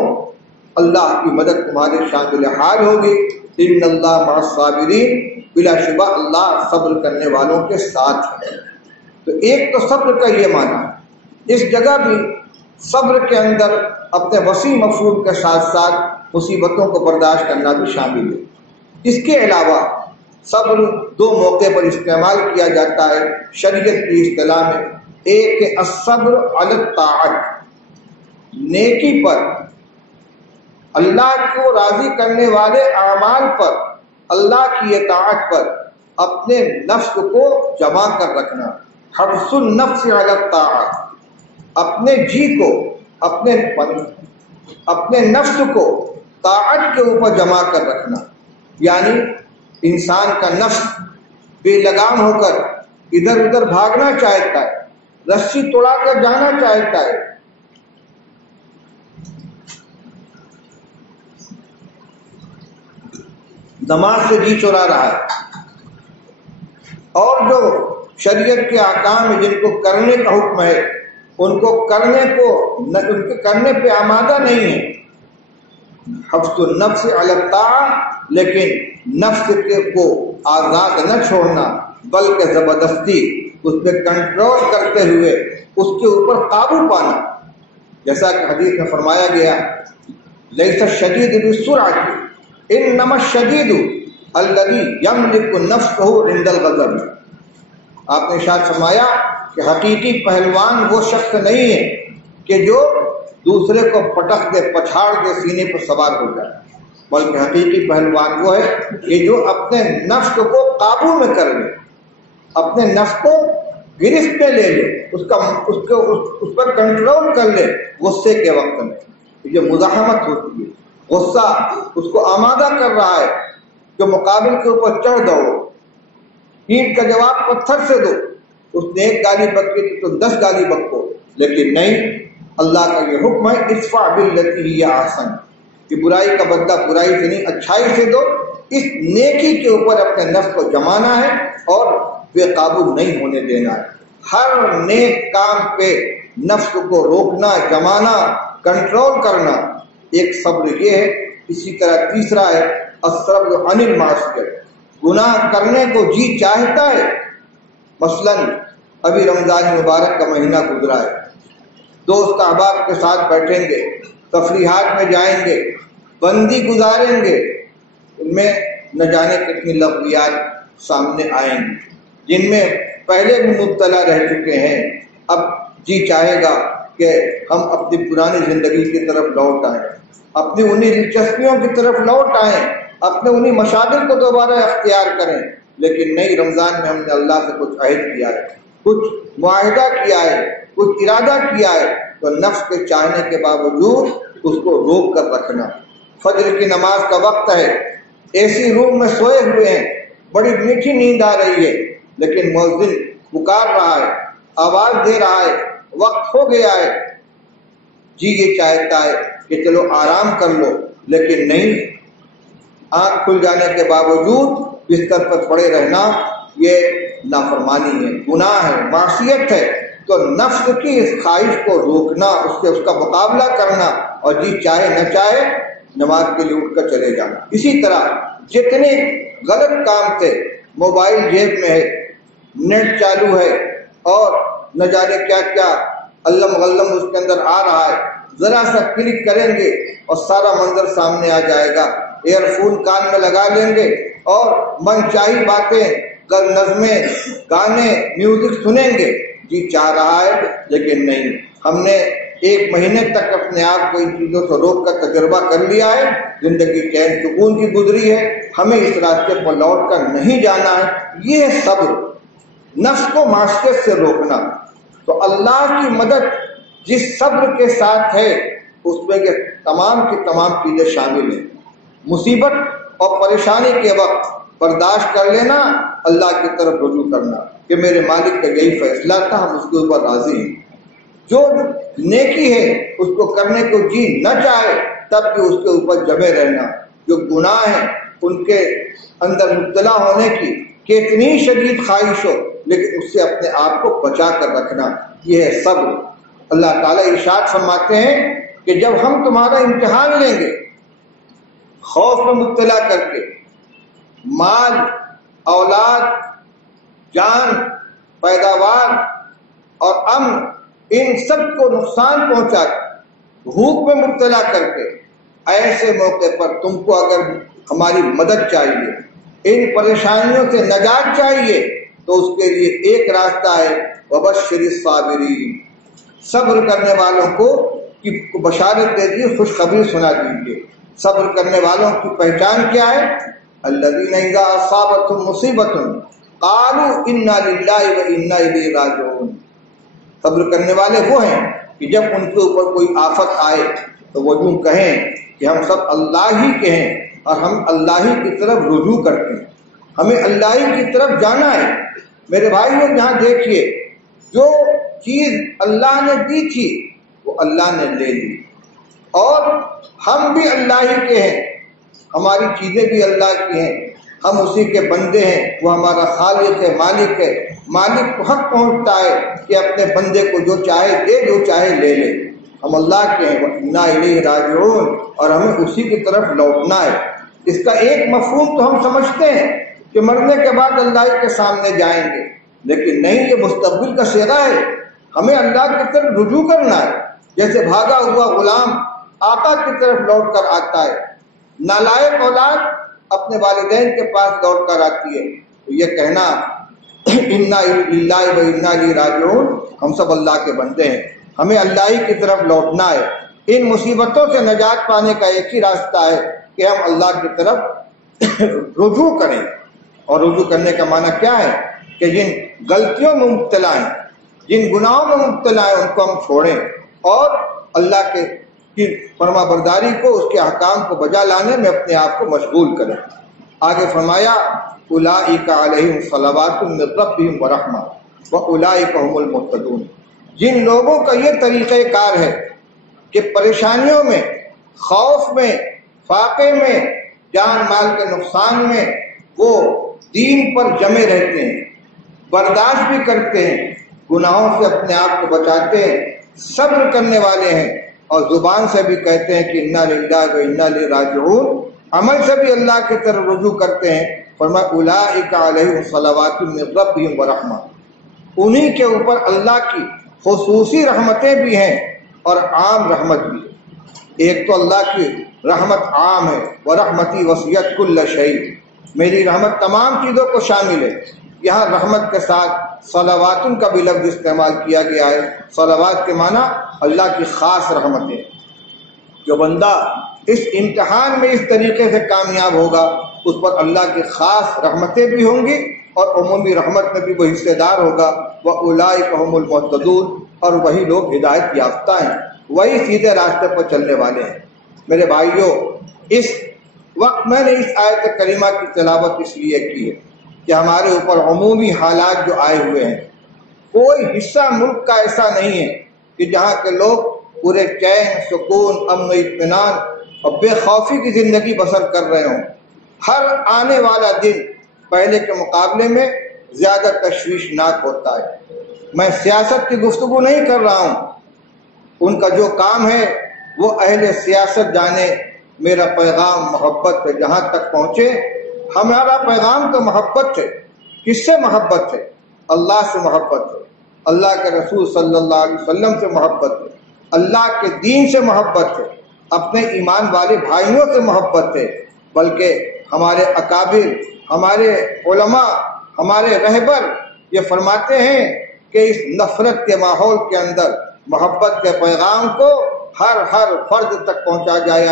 اللہ کی مدد تمہارے شامل حال ہوگی. ان اللہ مع الصابرین، بلا شبہ اللہ صبر کرنے والوں کے ساتھ ہے. تو ایک تو صبر کا یہ معنی ہے. اس جگہ بھی صبر کے اندر اپنے وسیع مفہوم کے ساتھ ساتھ مصیبتوں کو برداشت کرنا بھی شامل ہے. اس کے علاوہ صبر 2 موقع پر استعمال کیا جاتا ہے شریعت کی اصطلاح میں. ایک ہے الصبر علی الطاعت، نیکی پر، اللہ کو راضی کرنے والے اعمال پر، اللہ کی اطاعت پر اپنے نفس کو جمع کر رکھنا. حبس النفس علی الطاعت، اپنے جی کو، اپنے نفس کو طاعت کے اوپر جمع کر رکھنا. یعنی انسان کا نفس بے لگام ہو کر ادھر ادھر بھاگنا چاہتا ہے، رسی توڑا کر جانا چاہتا ہے، نماز سے جی چرا رہا ہے، اور جو شریعت کے احکام ہیں جن کو کرنے کا حکم ہے ان کو ان کے کرنے پہ آمادہ نہیں ہے۔ حفظ النفس علی الطاعہ، لیکن نفس کو آزاد نہ چھوڑنا بلکہ زبردستی اس پہ کنٹرول کرتے ہوئے اس کے اوپر قابو پانا، جیسا کہ حدیث میں فرمایا گیا لیس الشدید بالسرعۃ انما الشدید الذی یملک نفسہ عند الغضب۔ آپ نے ارشاد فرمایا کہ حقیقی پہلوان وہ شخص نہیں ہے کہ جو دوسرے کو پٹخ دے، پچھاڑ دے، سینے پر سوار ہو جائے، بلکہ حقیقی پہلوان وہ ہے کہ جو اپنے نفس کو قابو میں کر لے، اپنے نفس کو گرفت میں لے لے، اس پر کنٹرول کر لے غصے کے وقت میں۔ جو مزاحمت ہوتی ہے، غصہ اس کو آمادہ کر رہا ہے جو مقابل کے اوپر چڑھ دو، اینٹ کا جواب پتھر سے دو، اس نے ایک گالی بکی تو 10 گالی بکو، لیکن نہیں، اللہ کا یہ حکم ہے ادفع باللتی ہی احسن، کہ برائی کا بدلہ برائی سے نہیں اچھائی سے دو۔ اس نیکی کے اوپر اپنے نفس کو جمانا ہے اور بے قابو نہیں ہونے دینا ہے۔ ہر نیک کام پہ نفس کو روکنا، جمانا، کنٹرول کرنا ایک صبر یہ ہے۔ اسی طرح تیسرا ہے الصبر عن المعصیت، گناہ کرنے کو جی چاہتا ہے، مثلا ابھی رمضان مبارک کا مہینہ گزرا ہے، دوست احباب کے ساتھ بیٹھیں گے، تفریحات میں جائیں گے، بندی گزاریں گے، ان میں نہ جانے کتنی لغویات سامنے آئیں گی جن میں پہلے بھی مبتلا رہ چکے ہیں۔ اب جی چاہے گا کہ ہم اپنی پرانی زندگی کی طرف لوٹ آئیں، اپنی انہی دلچسپیوں کی طرف لوٹ آئیں، اپنے انہی مشاغل کو دوبارہ اختیار کریں، لیکن نہیں، رمضان میں ہم نے اللہ سے کچھ عہد کیا ہے، کچھ معاہدہ کیا ہے، کچھ ارادہ کیا ہے، تو نفس کے چاہنے کے باوجود اس کو روک کر رکھنا۔ فجر کی نماز کا وقت ہے، اے سی روم میں سوئے ہوئے ہیں، بڑی میٹھی نیند آ رہی ہے، لیکن مؤذن پکار رہا ہے، آواز دے رہا ہے، وقت ہو گیا ہے، جی یہ چاہتا ہے کہ چلو آرام کر لو، لیکن نہیں، آنکھ کھل جانے کے باوجود بستر پر پڑے رہنا یہ نافرمانی ہے، گناہ ہے، معصیت ہے۔ تو نفس کی اس خواہش کو روکنا، اس کا مقابلہ کرنا، اور جی چاہے نہ چاہے نماز کے لیے اٹھ کر چلے جانا۔ اسی طرح جتنے غلط کام تھے، موبائل جیب میں ہے، نیٹ چالو ہے، اور نہ جانے کیا کیا علم غلم اس کے اندر آ رہا ہے، ذرا سا کلک کریں گے اور سارا منظر سامنے آ جائے گا، ایئر فون کان میں لگا لیں گے اور من چاہی باتیں، نظمیں، گانے، میوزک سنیں گے، جی چاہ رہا ہے، لیکن نہیں۔ ہم نے 1 مہینے تک اپنے آپ کو ان چیزوں سے روک کر تجربہ کر لیا ہے، زندگی چین سکون کی گزری ہے، ہمیں اس راستے پر لوٹ کر نہیں جانا ہے۔ یہ صبر، نفس کو معصیت سے روکنا۔ تو اللہ کی مدد جس صبر کے ساتھ ہے اس میں یہ تمام کی تمام چیزیں شامل ہیں۔ مصیبت اور پریشانی کے وقت برداشت کر لینا، اللہ کی طرف رجوع کرنا کہ میرے مالک کا یہی فیصلہ تھا، ہم اس کے اوپر راضی ہیں۔ جو نیکی ہے اس کو کرنے کو جی نہ چاہے تب بھی اس کے اوپر جمے رہنا، جو گناہ ہیں ان کے اندر مبتلا ہونے کی کتنی شدید خواہش ہو لیکن اس سے اپنے آپ کو بچا کر رکھنا، یہ ہے صبر۔ اللہ تعالیٰ ارشاد فرماتے ہیں کہ جب ہم تمہارا امتحان لیں گے، خوف میں مبتلا کر کے، مال، اولاد، جان، پیداوار اور امن، ان سب کو نقصان پہنچا کر، بھوک میں مبتلا کر کے، ایسے موقع پر تم کو اگر ہماری مدد چاہیے، ان پریشانیوں سے نجات چاہیے، تو اس کے لیے ایک راستہ ہے وبشر الصابرین، صبر کرنے والوں کو کی بشارت دے دیجیے، خوشخبری سنا دیجیے۔ صبر کرنے والوں کی پہچان کیا ہے؟ الذین اذا اصابتهم مصیبۃ قالوا انا للہ وانا الیہ راجعون۔ صبر کرنے والے وہ ہیں کہ جب ان کے اوپر کوئی آفت آئے تو وہ یوں کہیں کہ ہم سب اللہ ہی کے ہیں اور ہم اللہ ہی کی طرف رجوع کرتے ہیں، ہمیں اللہ ہی کی طرف جانا ہے۔ میرے بھائیوں یہاں دیکھیے، جو چیز اللہ نے دی تھی وہ اللہ نے لے لی، اور ہم بھی اللہ ہی کے ہیں، ہماری چیزیں بھی اللہ کی ہیں، ہم اسی کے بندے ہیں، وہ ہمارا خالق ہے، مالک ہے۔ مالک کو حق پہنچتا ہے کہ اپنے بندے کو جو چاہے دے، جو چاہے لے لے۔ ہم اللہ کے ہیں، وَإِنَّا إِلَيْهِ رَاجِعُونَ، اور ہمیں اسی کی طرف لوٹنا ہے۔ اس کا ایک مفہوم تو ہم سمجھتے ہیں کہ مرنے کے بعد اللہ کے سامنے جائیں گے، لیکن نہیں، یہ مستقبل کا صیغہ ہے۔ ہمیں اللہ کی طرف رجوع کرنا ہے، جیسے بھاگا ہوا غلام آقا کی طرف لوٹ کر آتا ہے، نالائق اولاد اپنے والدین کے پاس لوٹ کر آتی ہے۔ تو یہ کہنا انا للہ و انا الیہ راجعون، ہم سب اللہ کے بندے ہیں، ہمیں اللہ ہی کی طرف لوٹنا ہے۔ ان مصیبتوں سے نجات پانے کا ایک ہی راستہ ہے کہ ہم اللہ کی طرف رجوع کریں۔ اور رجوع کرنے کا معنی کیا ہے؟ کہ جن غلطیوں میں مبتلا ہیں، جن گناہوں میں مبتلا ہیں، ان کو ہم چھوڑیں اور اللہ کی فرما برداری کو، اس کے احکام کو بجا لانے میں اپنے آپ کو مشغول کریں۔ آگے فرمایا اولئک علیہم صلوات من ربہم ورحمہ واولئک هم المہتدون، جن لوگوں کا یہ طریقہ کار ہے کہ پریشانیوں میں، خوف میں، فاقے میں، جان مال کے نقصان میں وہ دین پر جمے رہتے ہیں، برداشت بھی کرتے ہیں، گناہوں سے اپنے آپ کو بچاتے ہیں، صبر کرنے والے ہیں، اور زبان سے بھی کہتے ہیں کہ انا للہ و انا الیہ راجعون، عمل سے بھی اللہ کی طرف رجوع کرتے ہیں۔ فرمایا اولئک علیہم صلوات من ربہم ورحمہ، انہی کے اوپر اللہ کی خصوصی رحمتیں بھی ہیں اور عام رحمت بھی ہے۔ ایک تو اللہ کی رحمت عام ہے، ورحمتی وسعت کل شیء، میری رحمت تمام چیزوں کو شامل ہے۔ یہاں رحمت کے ساتھ صلواتن کا بھی لفظ استعمال کیا گیا ہے۔ صلوات کے معنی اللہ کی خاص رحمتیں۔ جو بندہ اس امتحان میں اس طریقے سے کامیاب ہوگا، اس پر اللہ کی خاص رحمتیں بھی ہوں گی اور عمومی رحمت میں بھی وہ حصے دار ہوگا۔ وَأُولَئِكَ هُمُ الْمُهْتَدُونَ، اور وہی لوگ ہدایت یافتہ ہیں، وہی سیدھے راستے پر چلنے والے ہیں۔ میرے بھائیوں، اس وقت میں نے اس آیت کریمہ کی تلاوت اس لیے کی ہے کہ ہمارے اوپر عمومی حالات جو آئے ہوئے ہیں، کوئی حصہ ملک کا ایسا نہیں ہے کہ جہاں کے لوگ پورے چین، سکون، امن و اطمینان اور بے خوفی کی زندگی بسر کر رہے ہوں۔ ہر آنے والا دن پہلے کے مقابلے میں زیادہ تشویشناک ہوتا ہے۔ میں سیاست کی گفتگو نہیں کر رہا ہوں، ان کا جو کام ہے وہ اہل سیاست جانے۔ میرا پیغام محبت ہے، جہاں تک پہنچے ہمارا پیغام تو محبت ہے۔ کس سے محبت ہے؟ اللہ سے محبت ہے، اللہ کے رسول صلی اللہ علیہ وسلم سے محبت ہے، اللہ کے دین سے محبت ہے، اپنے ایمان والے بھائیوں سے محبت ہے۔ بلکہ ہمارے اکابر، ہمارے علماء، ہمارے رہبر یہ فرماتے ہیں کہ اس نفرت کے ماحول کے اندر محبت کے پیغام کو ہر فرد تک پہنچا جائے،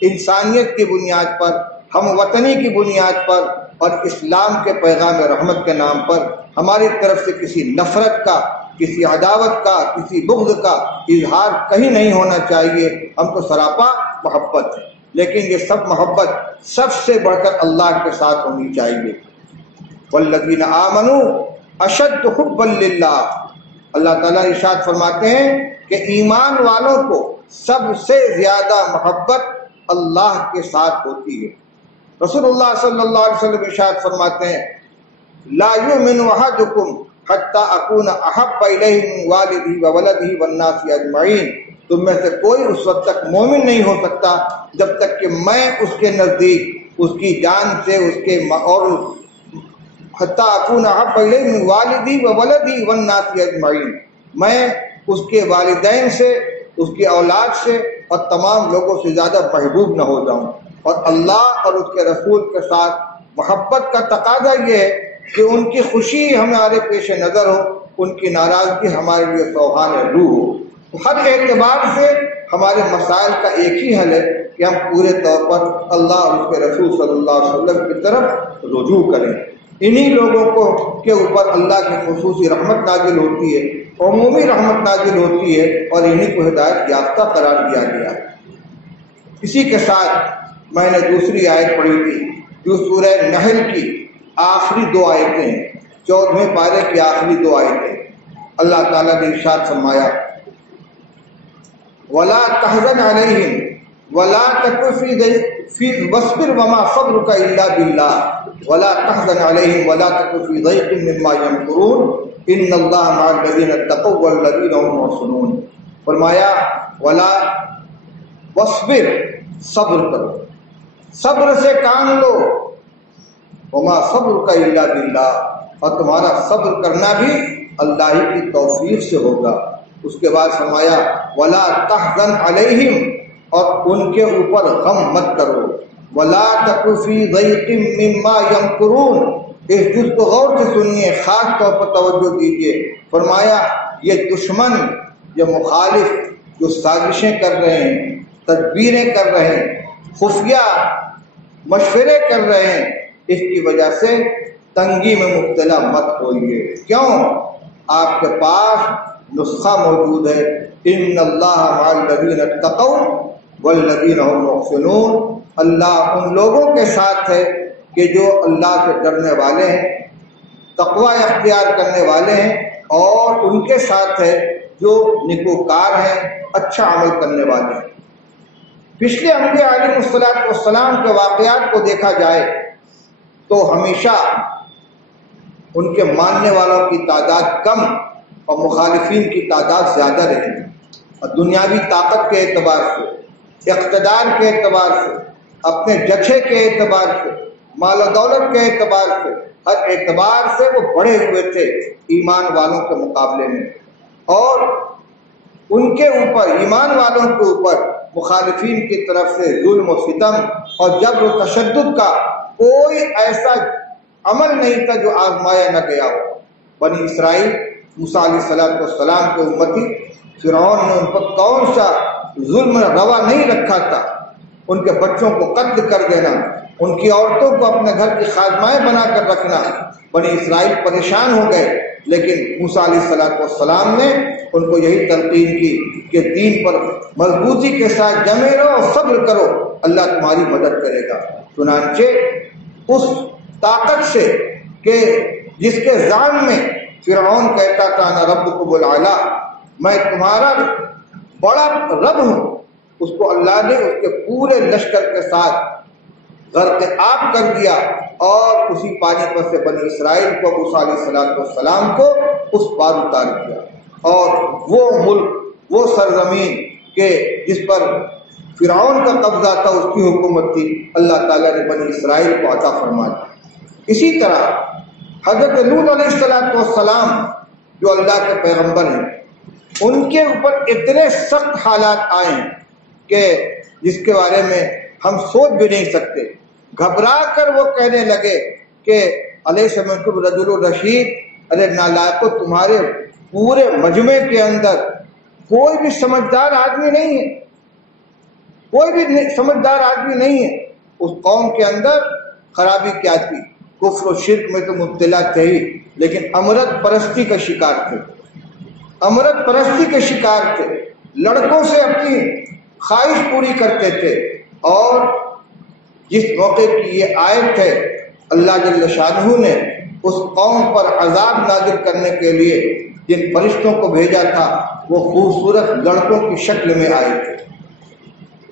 انسانیت کی بنیاد پر، ہم وطنی کی بنیاد پر، اور اسلام کے پیغام رحمت کے نام پر ہماری طرف سے کسی نفرت کا، کسی عداوت کا، کسی بغض کا اظہار کہیں نہیں ہونا چاہیے۔ ہم تو سراپا محبت ہے، لیکن یہ سب محبت سب سے بڑھ کر اللہ کے ساتھ ہونی چاہیے۔ والذین آمنوا اشد حبا للہ، اللہ تعالیٰ ارشاد فرماتے ہیں کہ ایمان والوں کو سب سے زیادہ محبت اللہ کے ساتھ ہوتی ہے۔ رسول اللہ صلی اللہ علیہ وسلم ارشاد فرماتے ہیں لا یؤمن احدکم حتی اکون احب الیہ من والدہ وولدہ والناس اجمعین، تم میں سے کوئی اس وقت تک مومن نہیں ہو سکتا جب تک کہ میں اس کے نزدیک، اس کی جان سے، اس کے اور حتی اکون احب الیہ من والدہ وولدہ والناس اجمعین، میں اس کے والدین سے، اس کی اولاد سے اور تمام لوگوں سے زیادہ محبوب نہ ہو جاؤں۔ اور اللہ اور اس کے رسول کے ساتھ محبت کا تقاضا یہ ہے کہ ان کی خوشی ہمارے پیش نظر ہو، ان کی ناراضگی ہمارے لیے سوہان روح ہو۔ ہر اعتبار سے ہمارے مسائل کا ایک ہی حل ہے کہ ہم پورے طور پر اللہ اور اس کے رسول صلی اللہ علیہ وسلم کی طرف رجوع کریں۔ انہی لوگوں کو کے اوپر اللہ کی خصوصی رحمت نازل ہوتی ہے، عمومی رحمت نازل ہوتی ہے، اور انہی کو ہدایت یافتہ قرار دیا گیا ہے۔ اسی کے ساتھ میں نے دوسری آیت پڑھی تھی جو سورہ نحل کی آخری دو آیتیں ہیں، 14ویں پارے کی آخری دو آیتیں۔ اللہ تعالیٰ نے ارشاد فرمایا وَلَا تَحْزَنْ عَلَيْهِمْ ولا تک فی واصبر وما صبرک الا باللہ ولا تحزن علیہم ولا تک فی ضیق مما یمکرون ان اللہ مع الذین اتقوا والذین هم محسنون. فرمایا ولا واصبر، صبر کرو، صبر سے کام لو، وما صبرک الا باللہ، اور تمہارا صبر کرنا بھی اللہ ہی کی توفیق سے ہوگا. اس کے بعد فرمایا ولا تحزن علیہم، اور ان کے اوپر غم مت کرو، ولا تک فی ضیق مما یمکرون. اس جز کو غور سے سنیے، خاص طور پر توجہ دیجیے. فرمایا یہ دشمن، یہ مخالف جو سازشیں کر رہے ہیں، تدبیریں کر رہے ہیں، خفیہ مشورے کر رہے ہیں، اس کی وجہ سے تنگی میں مبتلا مت ہوئیے. کیوں؟ آپ کے پاس نسخہ موجود ہے. ان اللہ مع الذین اتقوا والذین هم محسنون. اللہ ان لوگوں کے ساتھ ہے کہ جو اللہ سے ڈرنے والے ہیں، تقوی اختیار کرنے والے ہیں، اور ان کے ساتھ ہے جو نیکوکار ہیں، اچھا عمل کرنے والے ہیں. پچھلے انبیاء علیہ السلام کے واقعات کو دیکھا جائے تو ہمیشہ ان کے ماننے والوں کی تعداد کم اور مخالفین کی تعداد زیادہ رہی. اور دنیاوی طاقت کے اعتبار سے، اقتدار کے اعتبار سے، اپنے جچے کے اعتبار سے، مال و دولت کے اعتبار سے، ہر اعتبار سے وہ بڑھے ہوئے تھے ایمان والوں کے مقابلے میں. اور ان کے اوپر، ایمان والوں کے اوپر مخالفین کی طرف سے ظلم و ستم اور جبر و تشدد کا کوئی ایسا عمل نہیں تھا جو آزمایا نہ گیا ہو. بنی اسرائیل موسیٰ علیہ السلام کے امتی، فرعون نے ان پر کون سا ظلم روا نہیں رکھا تھا؟ ان کے بچوں کو قتل کر دینا، ان کی عورتوں کو اپنے گھر کی خادمائیں بنا کر رکھنا. بنی اسرائیل پریشان ہو گئے، لیکن موسیٰ علیہ السلام نے ان کو یہی تلقین کی کہ دین پر مضبوطی کے ساتھ جمے رہو اور صبر کرو، اللہ تمہاری مدد کرے گا. چنانچہ اس طاقت سے کہ جس کے ذہن میں فرعون کہتا تھا انا ربکم الاعلی، میں تمہارا بڑا رب ہوں، اس کو اللہ نے اس کے پورے لشکر کے ساتھ غرق آب کر دیا، اور اسی پانی پر سے بنی اسرائیل کو، موسیٰ علیہ السلام کو اس پار اتار دیا. اور وہ ملک، وہ سرزمین کہ جس پر فرعون کا قبضہ تھا، اس کی حکومت تھی، اللہ تعالیٰ نے بنی اسرائیل کو عطا فرما دیا. اسی طرح حضرت لوط علیہ السلام جو اللہ کے پیغمبر ہیں، ان کے اوپر اتنے سخت حالات آئے ہیں کہ جس کے بارے میں ہم سوچ بھی نہیں سکتے. گھبرا کر وہ کہنے لگے کہ علیہ منکم رجل الرشید، ارے نالائقو، تمہارے پورے مجمع کے اندر کوئی بھی سمجھدار آدمی نہیں ہے، کوئی بھی سمجھدار آدمی نہیں ہے. اس قوم کے اندر خرابی کیا تھی؟ کفر و شرک میں تو مبتلا تھے ہی، لیکن امرت پرستی کا شکار تھے، امرت پرستی کے شکار تھے، لڑکوں سے اپنی خواہش پوری کرتے تھے. اور جس موقع کی یہ آیت ہے، اللہ جل شانہ نے اس قوم پر عذاب نازل کرنے کے لیے جن فرشتوں کو بھیجا تھا، وہ خوبصورت لڑکوں کی شکل میں آئے تھے.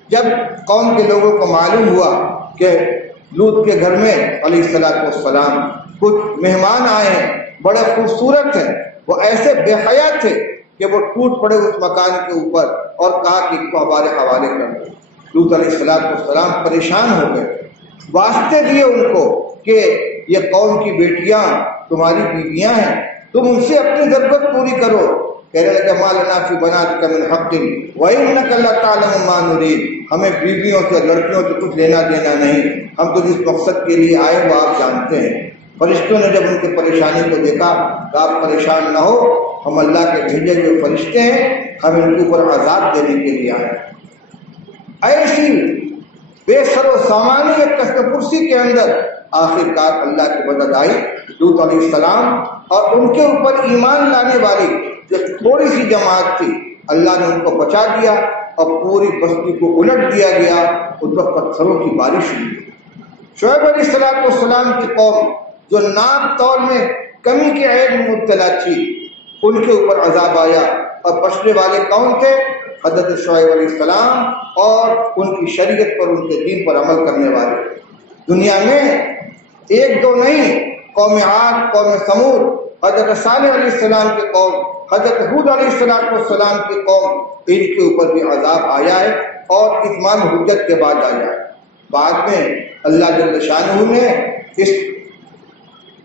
جب قوم کے لوگوں کو معلوم ہوا کہ لوط کے گھر میں علیہ السلام کچھ مہمان آئے ہیں، بڑے خوبصورت ہیں، وہ ایسے بے حیا تھے کہ وہ ٹوٹ پڑے اس مکان کے اوپر اور کہا کہ اس کو ہمارے حوالے کر دو. لوط علیہ السلام پریشان ہو گئے، واسطے دیے ان کو کہ یہ قوم کی بیٹیاں تمہاری بیویاں ہیں، تم ان سے اپنی ضرورت پوری کرو. کہنے لگے ما لنا فی بناتک من حق وانک لتعلم ما نرید، ہمیں بیویوں سے، لڑکیوں سے کچھ لینا دینا نہیں، ہم تو جس مقصد کے لیے آئے وہ آپ جانتے ہیں. فرشتوں نے جب ان کی پریشانی کو دیکھا کہ آپ پریشان نہ ہو، ہم اللہ کے بھیجے ہوئے فرشتے ہیں، ہم ان کے اوپر عذاب دینے کے لیے آئے. ایسی بے سر و سامانی ایک کشت پرسی کے اندر آخر کار اللہ کی مدد آئی. لوط علیہ السلام اور ان کے اوپر ایمان لانے والی جو تھوڑی سی جماعت تھی، اللہ نے ان کو بچا دیا اور پوری بستی کو الٹ دیا گیا، ان پر پتھروں کی بارش ہوئی. شعیب علیہ السلام کی قوم جو ناپ تول میں کمی کے عیب میں مبتلا تھی، ان کے اوپر عذاب آیا. اور بچنے والے کون تھے؟ حضرت شعیب علیہ السلام اور ان کی شریعت پر، ان کے دین پر عمل کرنے والے۔ دنیا میں ایک دو نہیں، قوم عاد، قوم ثمود، حضرت صالح علیہ السلام کی قوم، حضرت ہود علیہ السلام کی قوم، ان کے اوپر بھی عذاب آیا ہے اور اتمام حجت کے بعد آیا ہے۔ بعد میں اللہ جل شانہ نے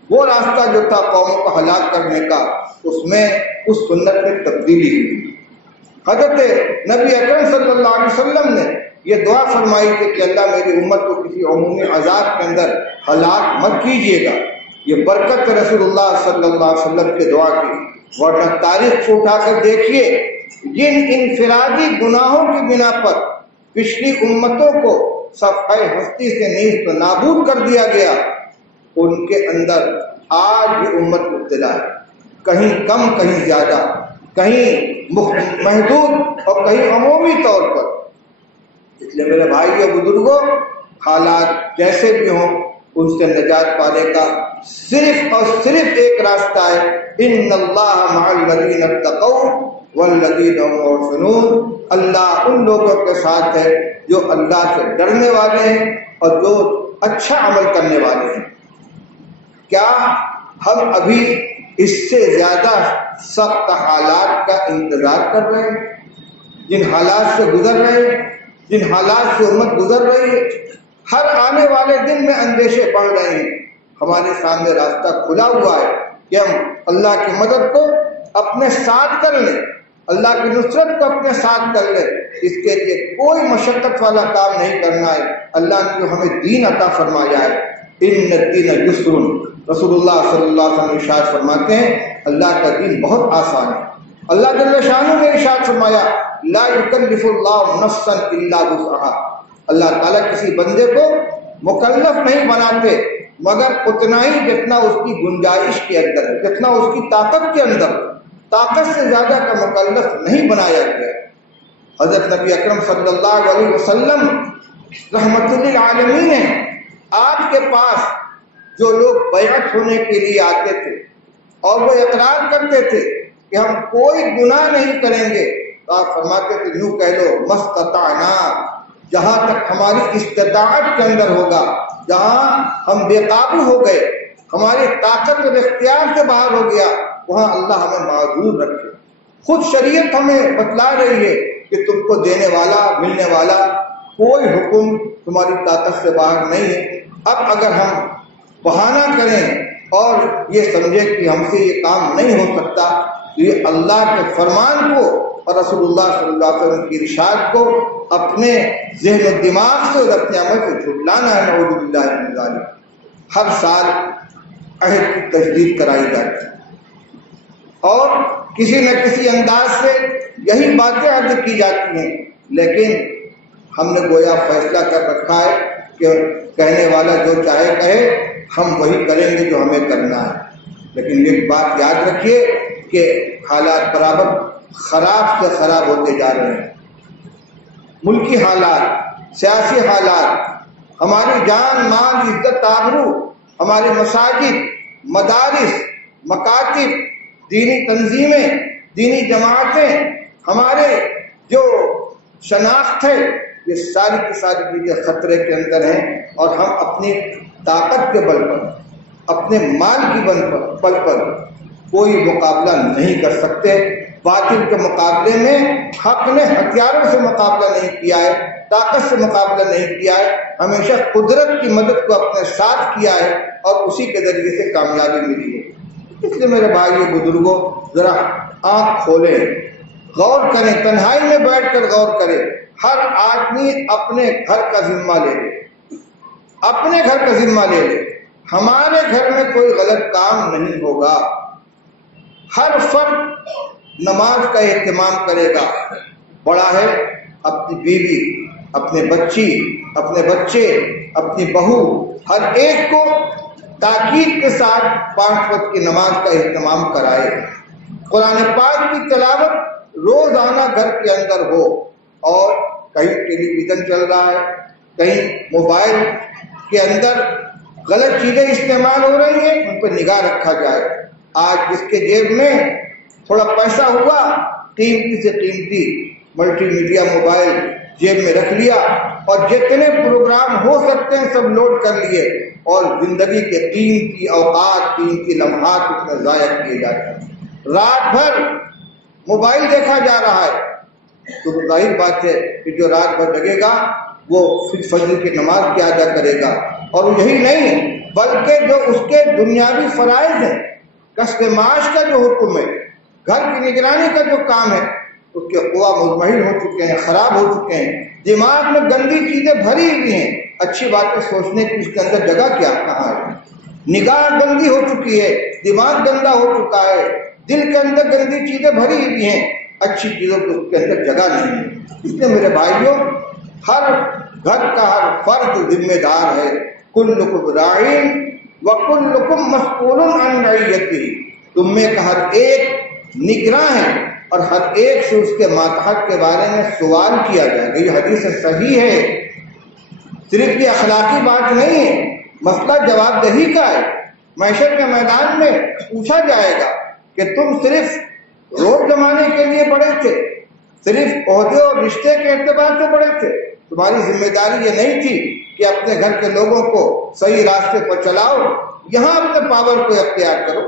وہ راستہ جو تھا قوموں کو ہلاک کرنے کا، اس میں اس سنت میں تبدیلی ہوئی۔ حضرت نبی اکرم صلی اللہ علیہ وسلم نے یہ دعا فرمائی تھی کہ اللہ میری امت کو کسی عمومی عذاب کے اندر ہلاک مت کیجیے گا۔ یہ برکت رسول اللہ صلی اللہ علیہ وسلم کے دعا کی، ورنہ تاریخ کو اٹھا کر دیکھیے جن انفرادی گناہوں کی بنا پر پچھلی امتوں کو صفحہ ہستی سے نیز نابود کر دیا گیا، ان کے اندر آج بھی امت مبتلا ہے، کہیں کم کہیں زیادہ، کہیں محدود اور کہیں عمومی طور پر۔ اس لیے میرے بھائی اور بزرگوں، حالات جیسے بھی ہوں ان سے نجات پانے کا صرف اور صرف ایک راستہ ہے، ان اللہ مع الذین اتقوا والذین هم محسنون۔ اللہ ان لوگوں کے ساتھ ہے جو اللہ سے ڈرنے والے ہیں اور جو اچھا عمل کرنے والے ہیں۔ کیا ہم ابھی اس سے زیادہ سخت حالات کا انتظار کر رہے ہیں؟ جن حالات سے گزر رہے ہیں، جن حالات سے امت گزر رہی ہے، ہر آنے والے دن میں اندیشے بڑھ رہے ہیں۔ ہمارے سامنے راستہ کھلا ہوا ہے کہ ہم اللہ کی مدد کو اپنے ساتھ کر لیں، اللہ کی نصرت کو اپنے ساتھ کر لیں۔ اس کے لیے کوئی مشقت والا کام نہیں کرنا ہے۔ اللہ نے جو ہمیں دین عطا فرمایا ہے، ان الدین یسر، رسول اللہ صلی اللہ علیہ وسلم ارشاد فرماتے ہیں اللہ کا دین بہت آسان ہے۔ اللہ جل شانہ نے ارشاد فرمایا لا یکلف اللہ نفسا الا وسعها۔ اللہ تعالیٰ کسی بندے کو مکلف نہیں بناتے مگر اتنا ہی جتنا اس کی گنجائش کے اندر ہے، جتنا اس کی طاقت کے اندر، طاقت سے زیادہ کا مکلف نہیں بنایا گیا۔ حضرت نبی اکرم صلی اللہ علیہ وسلم رحمت للعالمین ہیں، آپ کے پاس جو لوگ بیعت ہونے کے لیے آتے تھے اور وہ اقرار کرتے تھے کہ ہم کوئی گناہ نہیں کریں گے، تو آپ فرماتے تھے یوں کہہ لو مستطعنا، جہاں تک ہماری استطاعت کے اندر ہوگا، جہاں ہم بے قابو ہو گئے، ہماری طاقت اور اختیار سے باہر ہو گیا، وہاں اللہ ہمیں معذور رکھے۔ خود شریعت ہمیں بتلا رہی ہے کہ تم کو دینے والا، ملنے والا کوئی حکم تمہاری طاقت سے باہر نہیں ہے۔ اب اگر ہم بہانہ کریں اور یہ سمجھے کہ ہم سے یہ کام نہیں ہو سکتا، تو یہ اللہ کے فرمان کو اور رسول اللہ صلی اللہ علیہ وسلم کی ارشاد کو اپنے ذہن و دماغ سے اور اپنے عمل سے جھٹلانا ہے، نعوذ باللہ من ذالک۔ ہر سال عہد کی تجدید کرائی جاتی ہے اور کسی نہ کسی انداز سے یہی باتیں عرض کی جاتی ہیں، لیکن ہم نے گویا فیصلہ کر رکھا ہے کہ کہنے والا جو چاہے کہے، ہم وہی کریں گے جو ہمیں کرنا ہے۔ لیکن ایک بات یاد رکھیے کہ حالات برابر خراب سے خراب ہوتے جا رہے ہیں۔ ملکی حالات، سیاسی حالات، ہماری جان مال عزت آبرو، ہمارے مساجد، مدارس، مکاتب، دینی تنظیمیں، دینی جماعتیں، ہمارے جو شناخت ہے، یہ ساری کی ساری چیزیں خطرے کے اندر ہیں، اور ہم اپنی طاقت کے بل پر، اپنے مال کی بل پر کوئی مقابلہ نہیں کر سکتے۔ باطل کے مقابلے میں حق نے ہتھیاروں سے مقابلہ نہیں کیا ہے، طاقت سے مقابلہ نہیں کیا ہے، ہمیشہ قدرت کی مدد کو اپنے ساتھ کیا ہے اور اسی کے ذریعے سے کامیابی ملی ہے۔ اس لیے میرے بھائی بزرگوں، ذرا آنکھ کھولیں، غور کریں، تنہائی میں بیٹھ کر غور کریں۔ ہر آدمی اپنے گھر کا ذمہ لے لے، اپنے گھر کا ذمہ لے لے۔ ہمارے گھر میں کوئی غلط کام نہیں ہوگا، ہر فرد نماز کا اہتمام کرے گا، بڑا ہے اپنی بیوی، اپنے بچی، اپنے بچے، اپنی بہو، ہر ایک کو تاکید کے ساتھ 5 وقت کی نماز کا اہتمام کرائے۔ قرآن پاک کی تلاوت روزانہ گھر کے اندر ہو، اور کہیں ٹیلی ویژن چل رہا ہے، کہیں موبائل کے اندر غلط چیزیں استعمال ہو رہی ہیں، ان پر نگاہ رکھا جائے۔ آج جس کے جیب میں تھوڑا پیسہ ہوا، قیمتی سے قیمتی ملٹی میڈیا موبائل جیب میں رکھ لیا اور جتنے پروگرام ہو سکتے ہیں سب لوڈ کر لیے اور زندگی کے قیمتی اوقات قیمتی لمحات اس میں ضائع کیے جاتے ہیں. رات بھر موبائل دیکھا جا رہا ہے تو ظاہر بات ہے کہ جو رات بھر جگے گا وہ پھر فجر کی نماز کی ادا کرے گا. اور یہی نہیں بلکہ جو اس کے دنیاوی فرائض ہیں، کسب معاش کا جو حکم ہے، گھر کی نگرانی کا جو کام ہے، اس کے قوا مضمحل ہو چکے ہیں، خراب ہو چکے ہیں. دماغ میں گندی چیزیں بھری ہوئی ہیں، اچھی باتیں سوچنے کی اس کے اندر جگہ کیا کہاں ہے. نگاہ گندی ہو چکی ہے، دماغ گندا ہو چکا ہے، دل کے اندر گندی چیزیں بھری ہوئی ہیں، اچھی چیزوں کی اس کے اندر جگہ نہیں ہے. اس لیے میرے بھائیوں، ہر گھر کا ہر فرد ذمہ دار ہے. کلکم راعٍ وکلکم مسئول عن رعیتہ. تم میں کا ہر ایک نگراں ہے اور ہر ایک سے اس کے ماتحت کے بارے میں سوال کیا جائے گا. یہ حدیث صحیح ہے، صرف یہ اخلاقی بات نہیں ہے، مسئلہ جواب دہی کا ہے. محشر کے میدان میں پوچھا جائے گا کہ تم صرف روٹ جمانے کے لیے پڑے تھے، صرف عہدے اور رشتے کے اعتبار سے پڑے تھے، تمہاری ذمہ داری یہ نہیں تھی کہ اپنے گھر کے لوگوں کو صحیح راستے پر چلاؤ. یہاں اپنے پاور کو اختیار کرو،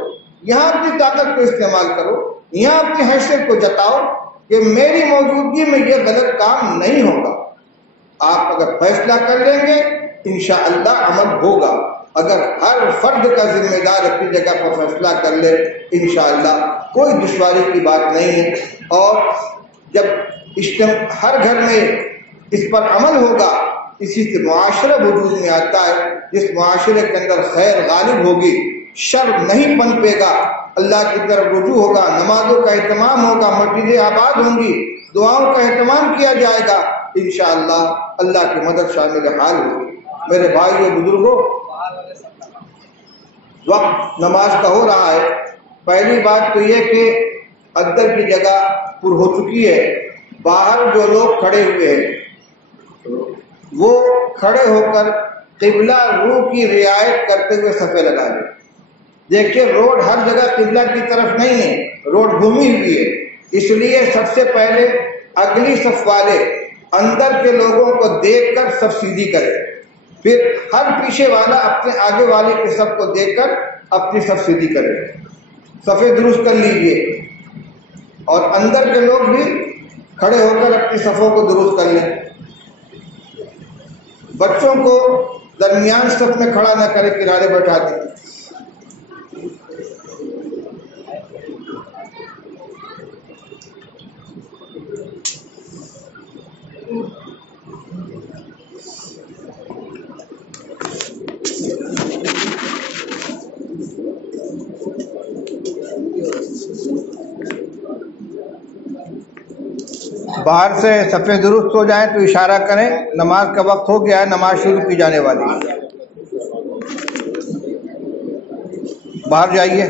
یہاں اپنی طاقت کو استعمال کرو، یہاں اپنی حیثیت کو جتاؤ کہ میری موجودگی میں یہ غلط کام نہیں ہوگا. آپ اگر فیصلہ کر لیں گے انشاءاللہ عمل ہوگا. اگر ہر فرد کا ذمہ دار اپنی جگہ پر فیصلہ کر لے انشاءاللہ کوئی دشواری کی بات نہیں ہے. اور جب ہر گھر میں اس پر عمل ہوگا، اسی سے معاشرہ وجود میں آتا ہے. جس معاشرے کے اندر خیر غالب ہوگی، شر نہیں پنپے گا، اللہ کی طرف رجوع ہوگا، نمازوں کا اہتمام ہوگا، مسجدیں آباد ہوں گی، دعاؤں کا اہتمام کیا جائے گا، انشاءاللہ اللہ کی مدد شامل حال ہوگی. میرے بھائیو بزرگوں، وقت نماز کا ہو رہا ہے. پہلی بات تو یہ کہ اندر کی جگہ پر ہو چکی ہے. باہر جو لوگ کھڑے ہوئے ہیں وہ کھڑے ہو کر قبلہ روح کی رعایت کرتے ہوئے صفیں لگا لیں. دیکھیے روڈ ہر جگہ قبلہ کی طرف نہیں ہے، روڈ گھومی ہوئی ہے، اس لیے سب سے پہلے اگلی صف والے اندر کے لوگوں کو دیکھ کر صف سیدھی کرے، پھر ہر پیچھے والا اپنے آگے والے کے صف کو دیکھ کر اپنی صف سیدھی کرے، صفیں درست کر لیجئے. اور اندر کے لوگ بھی کھڑے ہو کر اپنی صفوں کو درست کر لیں. بچوں کو درمیان صف میں کھڑا نہ کرے، کنارے بیٹھا دیں. باہر سے صفیں درست ہو جائیں تو اشارہ کریں، نماز کا وقت ہو گیا ہے، نماز شروع کی جانے والی ہے. باہر جائیے،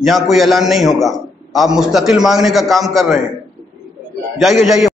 یہاں کوئی اعلان نہیں ہوگا، آپ مستقل مانگنے کا کام کر رہے ہیں. جائیے جائیے.